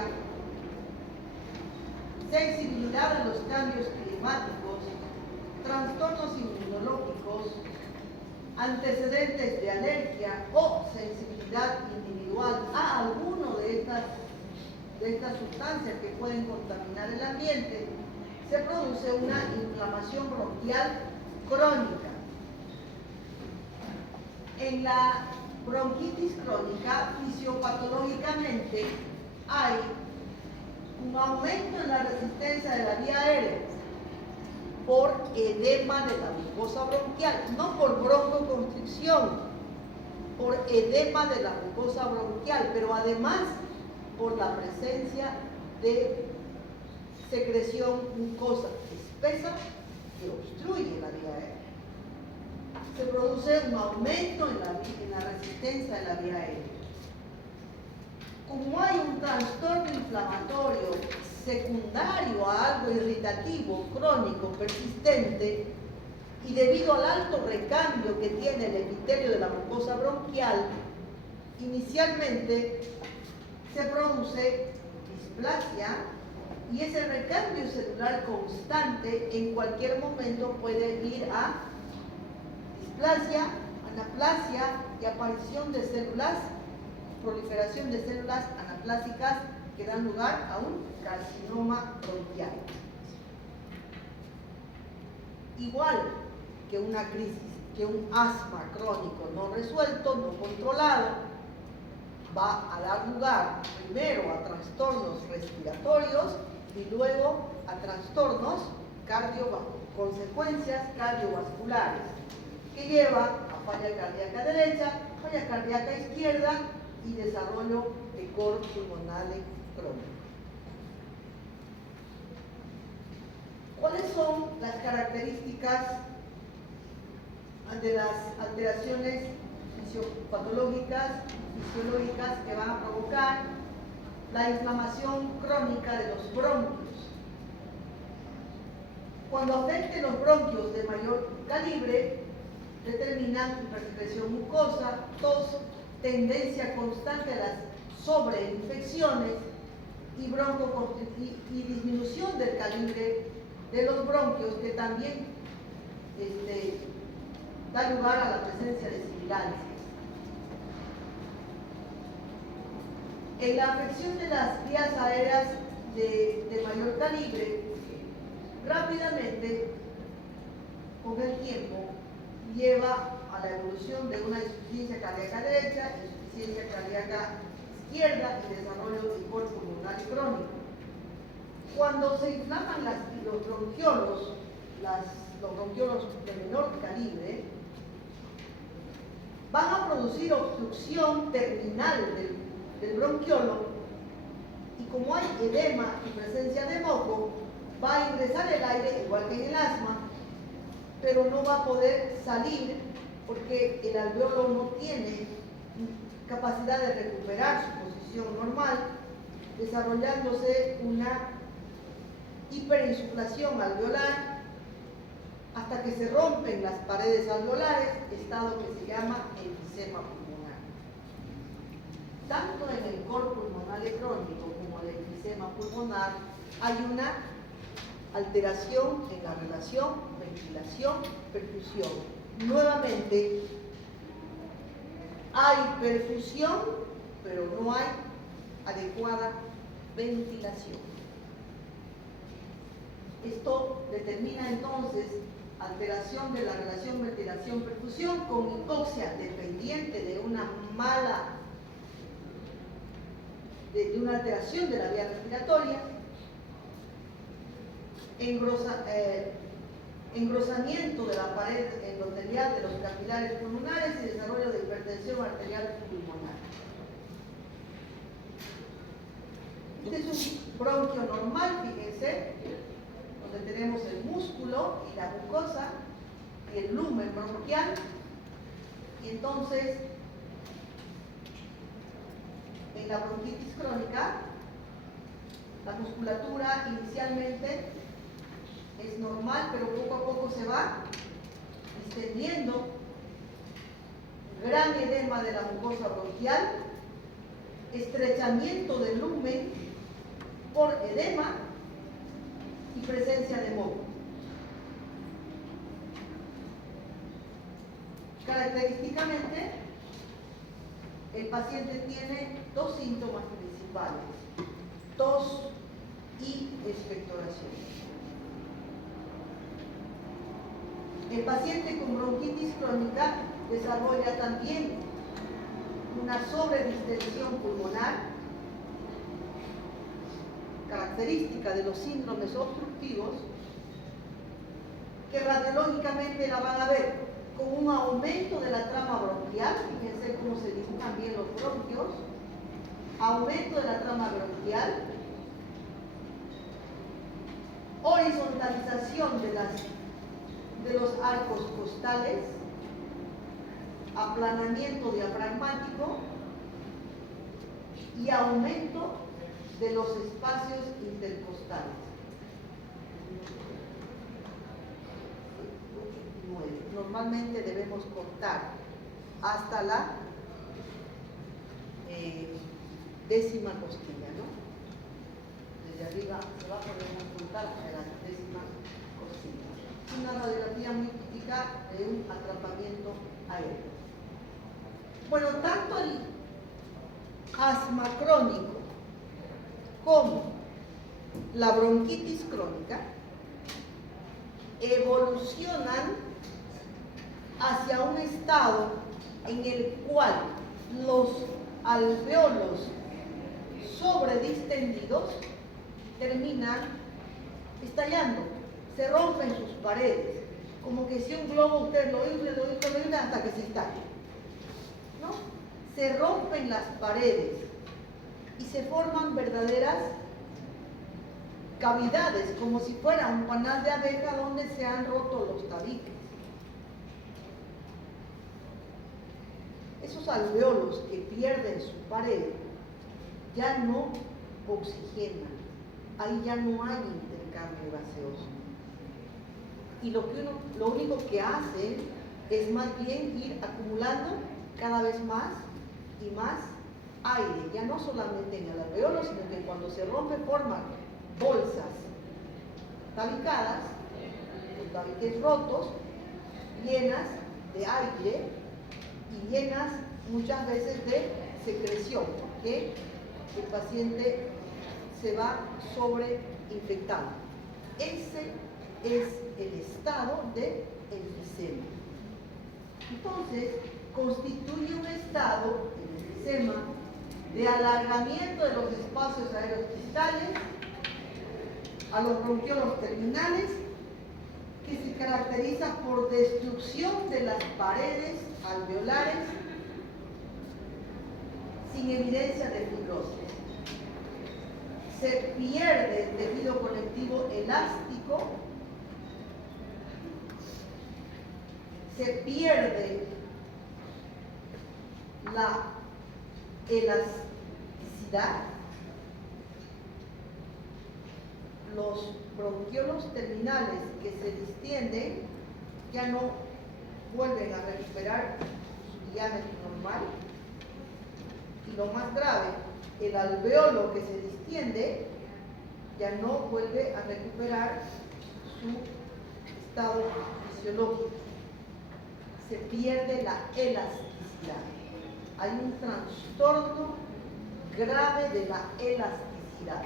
sensibilidad a los cambios climáticos, trastornos inmunológicos, antecedentes de alergia o sensibilidad individual a alguno de estas sustancias que pueden contaminar el ambiente, se produce una inflamación bronquial crónica. En la bronquitis crónica, fisiopatológicamente, hay un aumento en la resistencia de la vía aérea por edema de la mucosa bronquial, no por broncoconstricción, por edema de la mucosa bronquial, pero además por la presencia de secreción mucosa espesa que obstruye la vía aérea. Se produce un aumento en la resistencia de la vía aérea. Como hay un trastorno inflamatorio secundario a algo irritativo, crónico, persistente, y debido al alto recambio que tiene el epitelio de la mucosa bronquial, inicialmente se produce displasia, y ese recambio celular constante en cualquier momento puede ir a displasia, anaplasia y aparición de células, proliferación de células anaplásicas que dan lugar a un carcinoma bronquial. Igual que una crisis, que un asma crónico no resuelto, no controlado, va a dar lugar primero a trastornos respiratorios y luego a trastornos consecuencias cardiovasculares, que lleva a falla cardíaca derecha, falla cardíaca izquierda y desarrollo de cor pulmonale crónico. ¿Cuáles son las características de las alteraciones fisiopatológicas, fisiológicas que van a provocar la inflamación crónica de los bronquios? Cuando afecte los bronquios de mayor calibre, determinan hipersecreción mucosa, tos, tendencia constante a las sobreinfecciones y disminución del calibre de los bronquios, que también da lugar a la presencia de sibilancias. En la afección de las vías aéreas de mayor calibre, rápidamente, con el tiempo, lleva a la evolución de una insuficiencia cardíaca derecha, insuficiencia cardíaca izquierda y desarrollo de cor pulmonar crónico. Cuando se inflaman los bronquiolos de menor calibre, van a producir obstrucción terminal del bronquiolo, y como hay edema y presencia de moco, va a ingresar el aire igual que en el asma, pero no va a poder salir porque el alveolo no tiene capacidad de recuperar su posición normal, desarrollándose una hiperinsuflación alveolar hasta que se rompen las paredes alveolares, estado que se llama enfisema pulmonar. Tanto en el cor pulmonar crónico como el enfisema pulmonar hay una alteración en la relación ventilación-perfusión. Nuevamente, hay perfusión, pero no hay adecuada ventilación. Esto determina entonces alteración de la relación ventilación-perfusión con hipoxia dependiente de una una alteración de la vía respiratoria, engrosamiento de la pared endotelial de los capilares pulmonares y desarrollo de hipertensión arterial pulmonar. Este es un bronquio normal, fíjense, donde tenemos el músculo y la mucosa y el lumen bronquial, y entonces en la bronquitis crónica la musculatura inicialmente es normal, pero poco a poco se va distendiendo, gran edema de la mucosa bronquial, estrechamiento del lumen por edema y presencia de moco. Característicamente, el paciente tiene dos síntomas principales: tos y expectoración. El paciente con bronquitis crónica desarrolla también una sobredistensión pulmonar, característica de los síndromes obstructivos, que radiológicamente la van a ver con un aumento de la trama bronquial. Fíjense cómo se dibujan bien los bronquios, aumento de la trama bronquial, horizontalización de los arcos costales, aplanamiento diafragmático y aumento de los espacios intercostales. 9. Normalmente debemos contar hasta la 10ª costilla, ¿no? Desde arriba se va a poner a contar hasta la 10ª costilla. Es una radiografía muy típica de un atrapamiento aéreo. Bueno, tanto el asma crónico como la bronquitis crónica evolucionan hacia un estado en el cual los alveolos sobredistendidos terminan estallando, se rompen sus paredes, como que si un globo usted lo infla hasta que se estalle, ¿no? Se rompen las paredes y se forman verdaderas cavidades, como si fuera un panal de abeja donde se han roto los tabiques. Esos alveolos que pierden su pared ya no oxigenan, ahí ya no hay intercambio gaseoso. Y lo único que hacen es más bien ir acumulando cada vez más y más aire, ya no solamente en el alveolo, sino que cuando se rompe forman bolsas tabicadas, con tabiques rotos, llenas de aire y llenas muchas veces de secreción, porque el paciente se va sobreinfectando. Ese es el estado del enfisema. Entonces, constituye un estado, el enfisema, de alargamiento de los espacios aerosistales a los bronquiolos terminales, que se caracteriza por destrucción de las paredes alveolares sin evidencia de fibrosis. Se pierde el tejido conectivo elástico, se pierde la elasticidad. Los bronquiolos terminales que se distienden ya no vuelven a recuperar su diámetro normal. Y lo más grave, el alveolo que se distiende ya no vuelve a recuperar su estado fisiológico. Se pierde la elasticidad. Hay un trastorno grave de la elasticidad.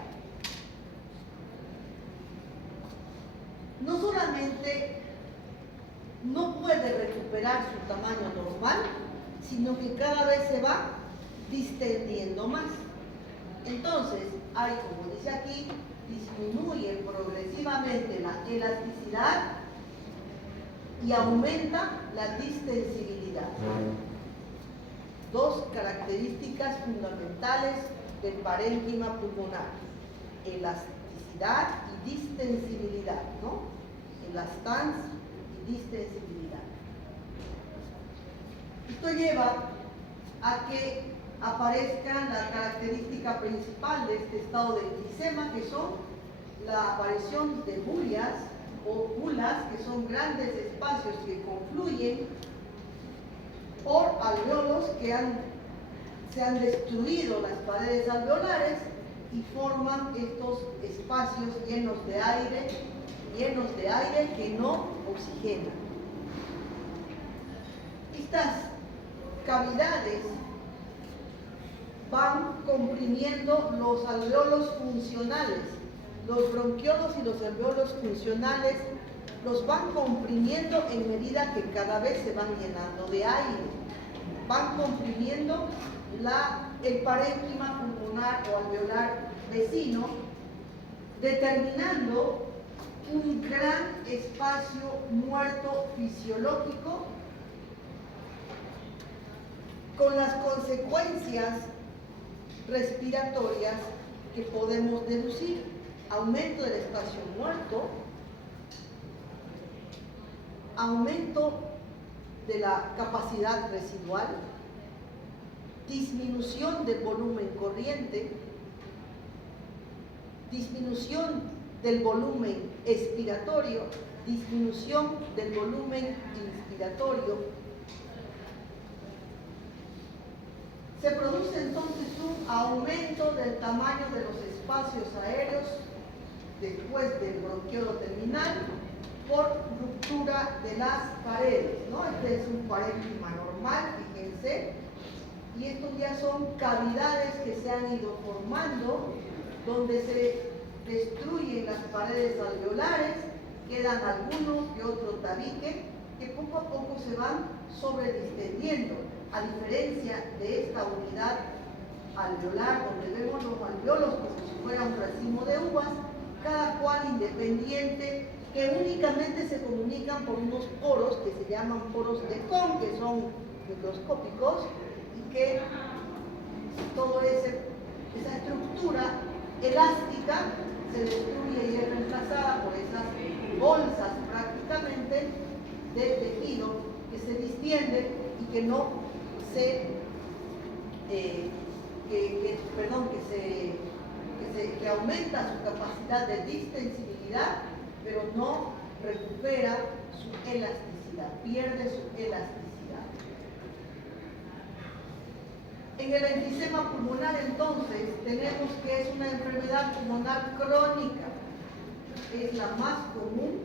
No solamente no puede recuperar su tamaño normal, sino que cada vez se va distendiendo más. Entonces, hay, como dice aquí, disminuye progresivamente la elasticidad y aumenta la distensibilidad. Dos características fundamentales del parénquima pulmonar: elasticidad y distensibilidad, ¿no? Elastans y distensibilidad. Esto lleva a que aparezca la característica principal de este estado de enfisema, que son la aparición de bulias o bulas, que son grandes espacios que confluyen por alveolos que se han destruido las paredes alveolares y forman estos espacios llenos de aire que no oxigenan. Estas cavidades van comprimiendo los alveolos funcionales. Los bronquiolos y los alveolos funcionales los van comprimiendo en medida que cada vez se van llenando de aire. Van comprimiendo el parénquima pulmonar o alveolar vecino, determinando un gran espacio muerto fisiológico, con las consecuencias respiratorias que podemos deducir: aumento del espacio muerto, aumento de la capacidad residual, disminución del volumen corriente, disminución del volumen expiratorio, disminución del volumen inspiratorio. Se produce entonces un aumento del tamaño de los espacios aéreos después del bronquiolo terminal por ruptura de las paredes, ¿no? Este es un parénquima normal, fíjense, y estos ya son cavidades que se han ido formando, donde se destruyen las paredes alveolares, quedan algunos que otro tabique, que poco a poco se van sobredistendiendo, a diferencia de esta unidad alveolar, donde vemos los alveolos como si fuera un racimo de uvas, cada cual independiente, que únicamente se comunican por unos poros que se llaman poros de Kohn, que son microscópicos, y que toda esa estructura elástica se destruye y es reemplazada por esas bolsas prácticamente de tejido que se distienden y que no se que aumenta su capacidad de distensibilidad, pero no recupera su elasticidad, pierde su elasticidad. En el enfisema pulmonar, entonces, tenemos que es una enfermedad pulmonar crónica, es la más común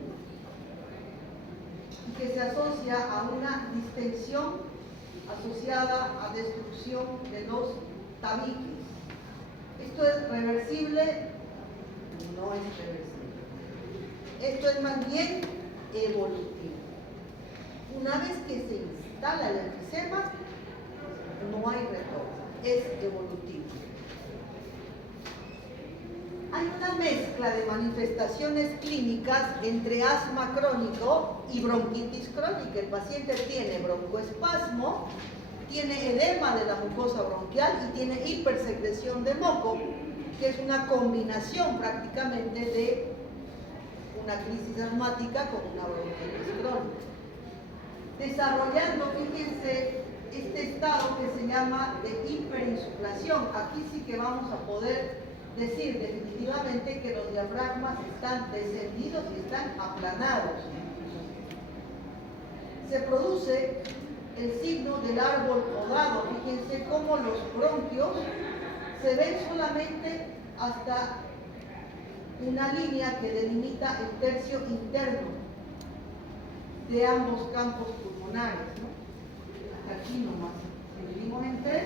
y que se asocia a una distensión asociada a destrucción de los tabiques. ¿Esto es reversible? No es reversible. Esto es más bien evolutivo. Una vez que se instala el enfisema, no hay retorno, es evolutivo. Hay una mezcla de manifestaciones clínicas entre asma crónico y bronquitis crónica. El paciente tiene broncoespasmo, tiene edema de la mucosa bronquial y tiene hipersecreción de moco, que es una combinación prácticamente de una crisis asmática con una bronquitis crónica. Desarrollando, fíjense, este estado que se llama de hiperinsuflación. Aquí sí que vamos a poder decir definitivamente que los diafragmas están descendidos y están aplanados. Se produce el signo del árbol podado. Fíjense cómo los bronquios se ven solamente hasta una línea que delimita el tercio interno de ambos campos pulmonares, ¿no? Hasta aquí nomás. Si dividimos en tres,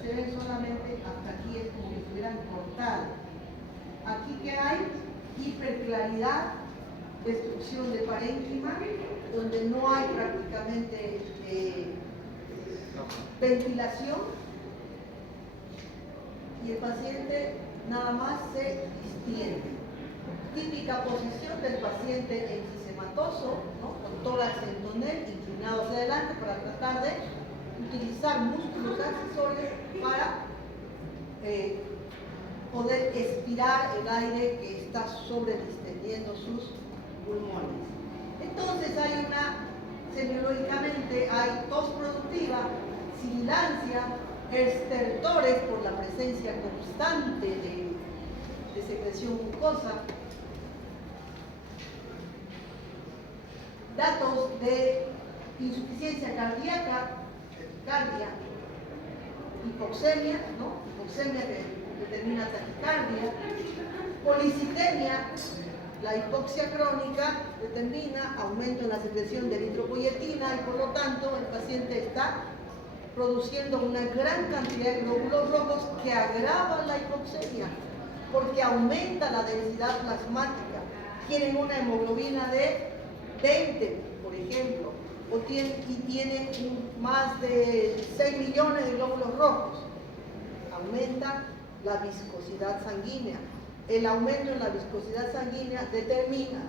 se ven solamente hasta aquí, es como si estuvieran cortados. Aquí que hay hiperclaridad, destrucción de parénquima, donde no hay prácticamente ventilación, y el paciente nada más se distiende. Típica posición del paciente enfisematoso, ¿no? Con tórax en tonel, inclinado hacia adelante para tratar de utilizar músculos accesorios para poder expirar el aire que está sobredistendiendo sus pulmones. Entonces hay semiológicamente hay tos productiva, sibilancia, estertores por la presencia constante de secreción mucosa, datos de insuficiencia cardíaca, hipoxemia, ¿no? Hipoxemia que determina taquicardia, policitemia, la hipoxia crónica determina aumento en la secreción de eritropoyetina y por lo tanto el paciente está produciendo una gran cantidad de glóbulos rojos que agravan la hipoxemia porque aumenta la densidad plasmática. Tienen una hemoglobina de 20, por ejemplo, y tienen más de 6 millones de glóbulos rojos. Aumenta la viscosidad sanguínea. El aumento en la viscosidad sanguínea determina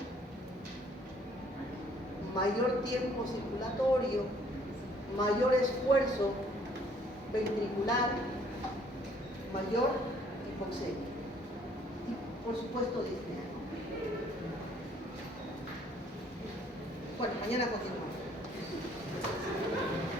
mayor tiempo circulatorio, mayor esfuerzo ventricular, mayor hipoxemia y por supuesto disnea. Bueno, mañana continuamos.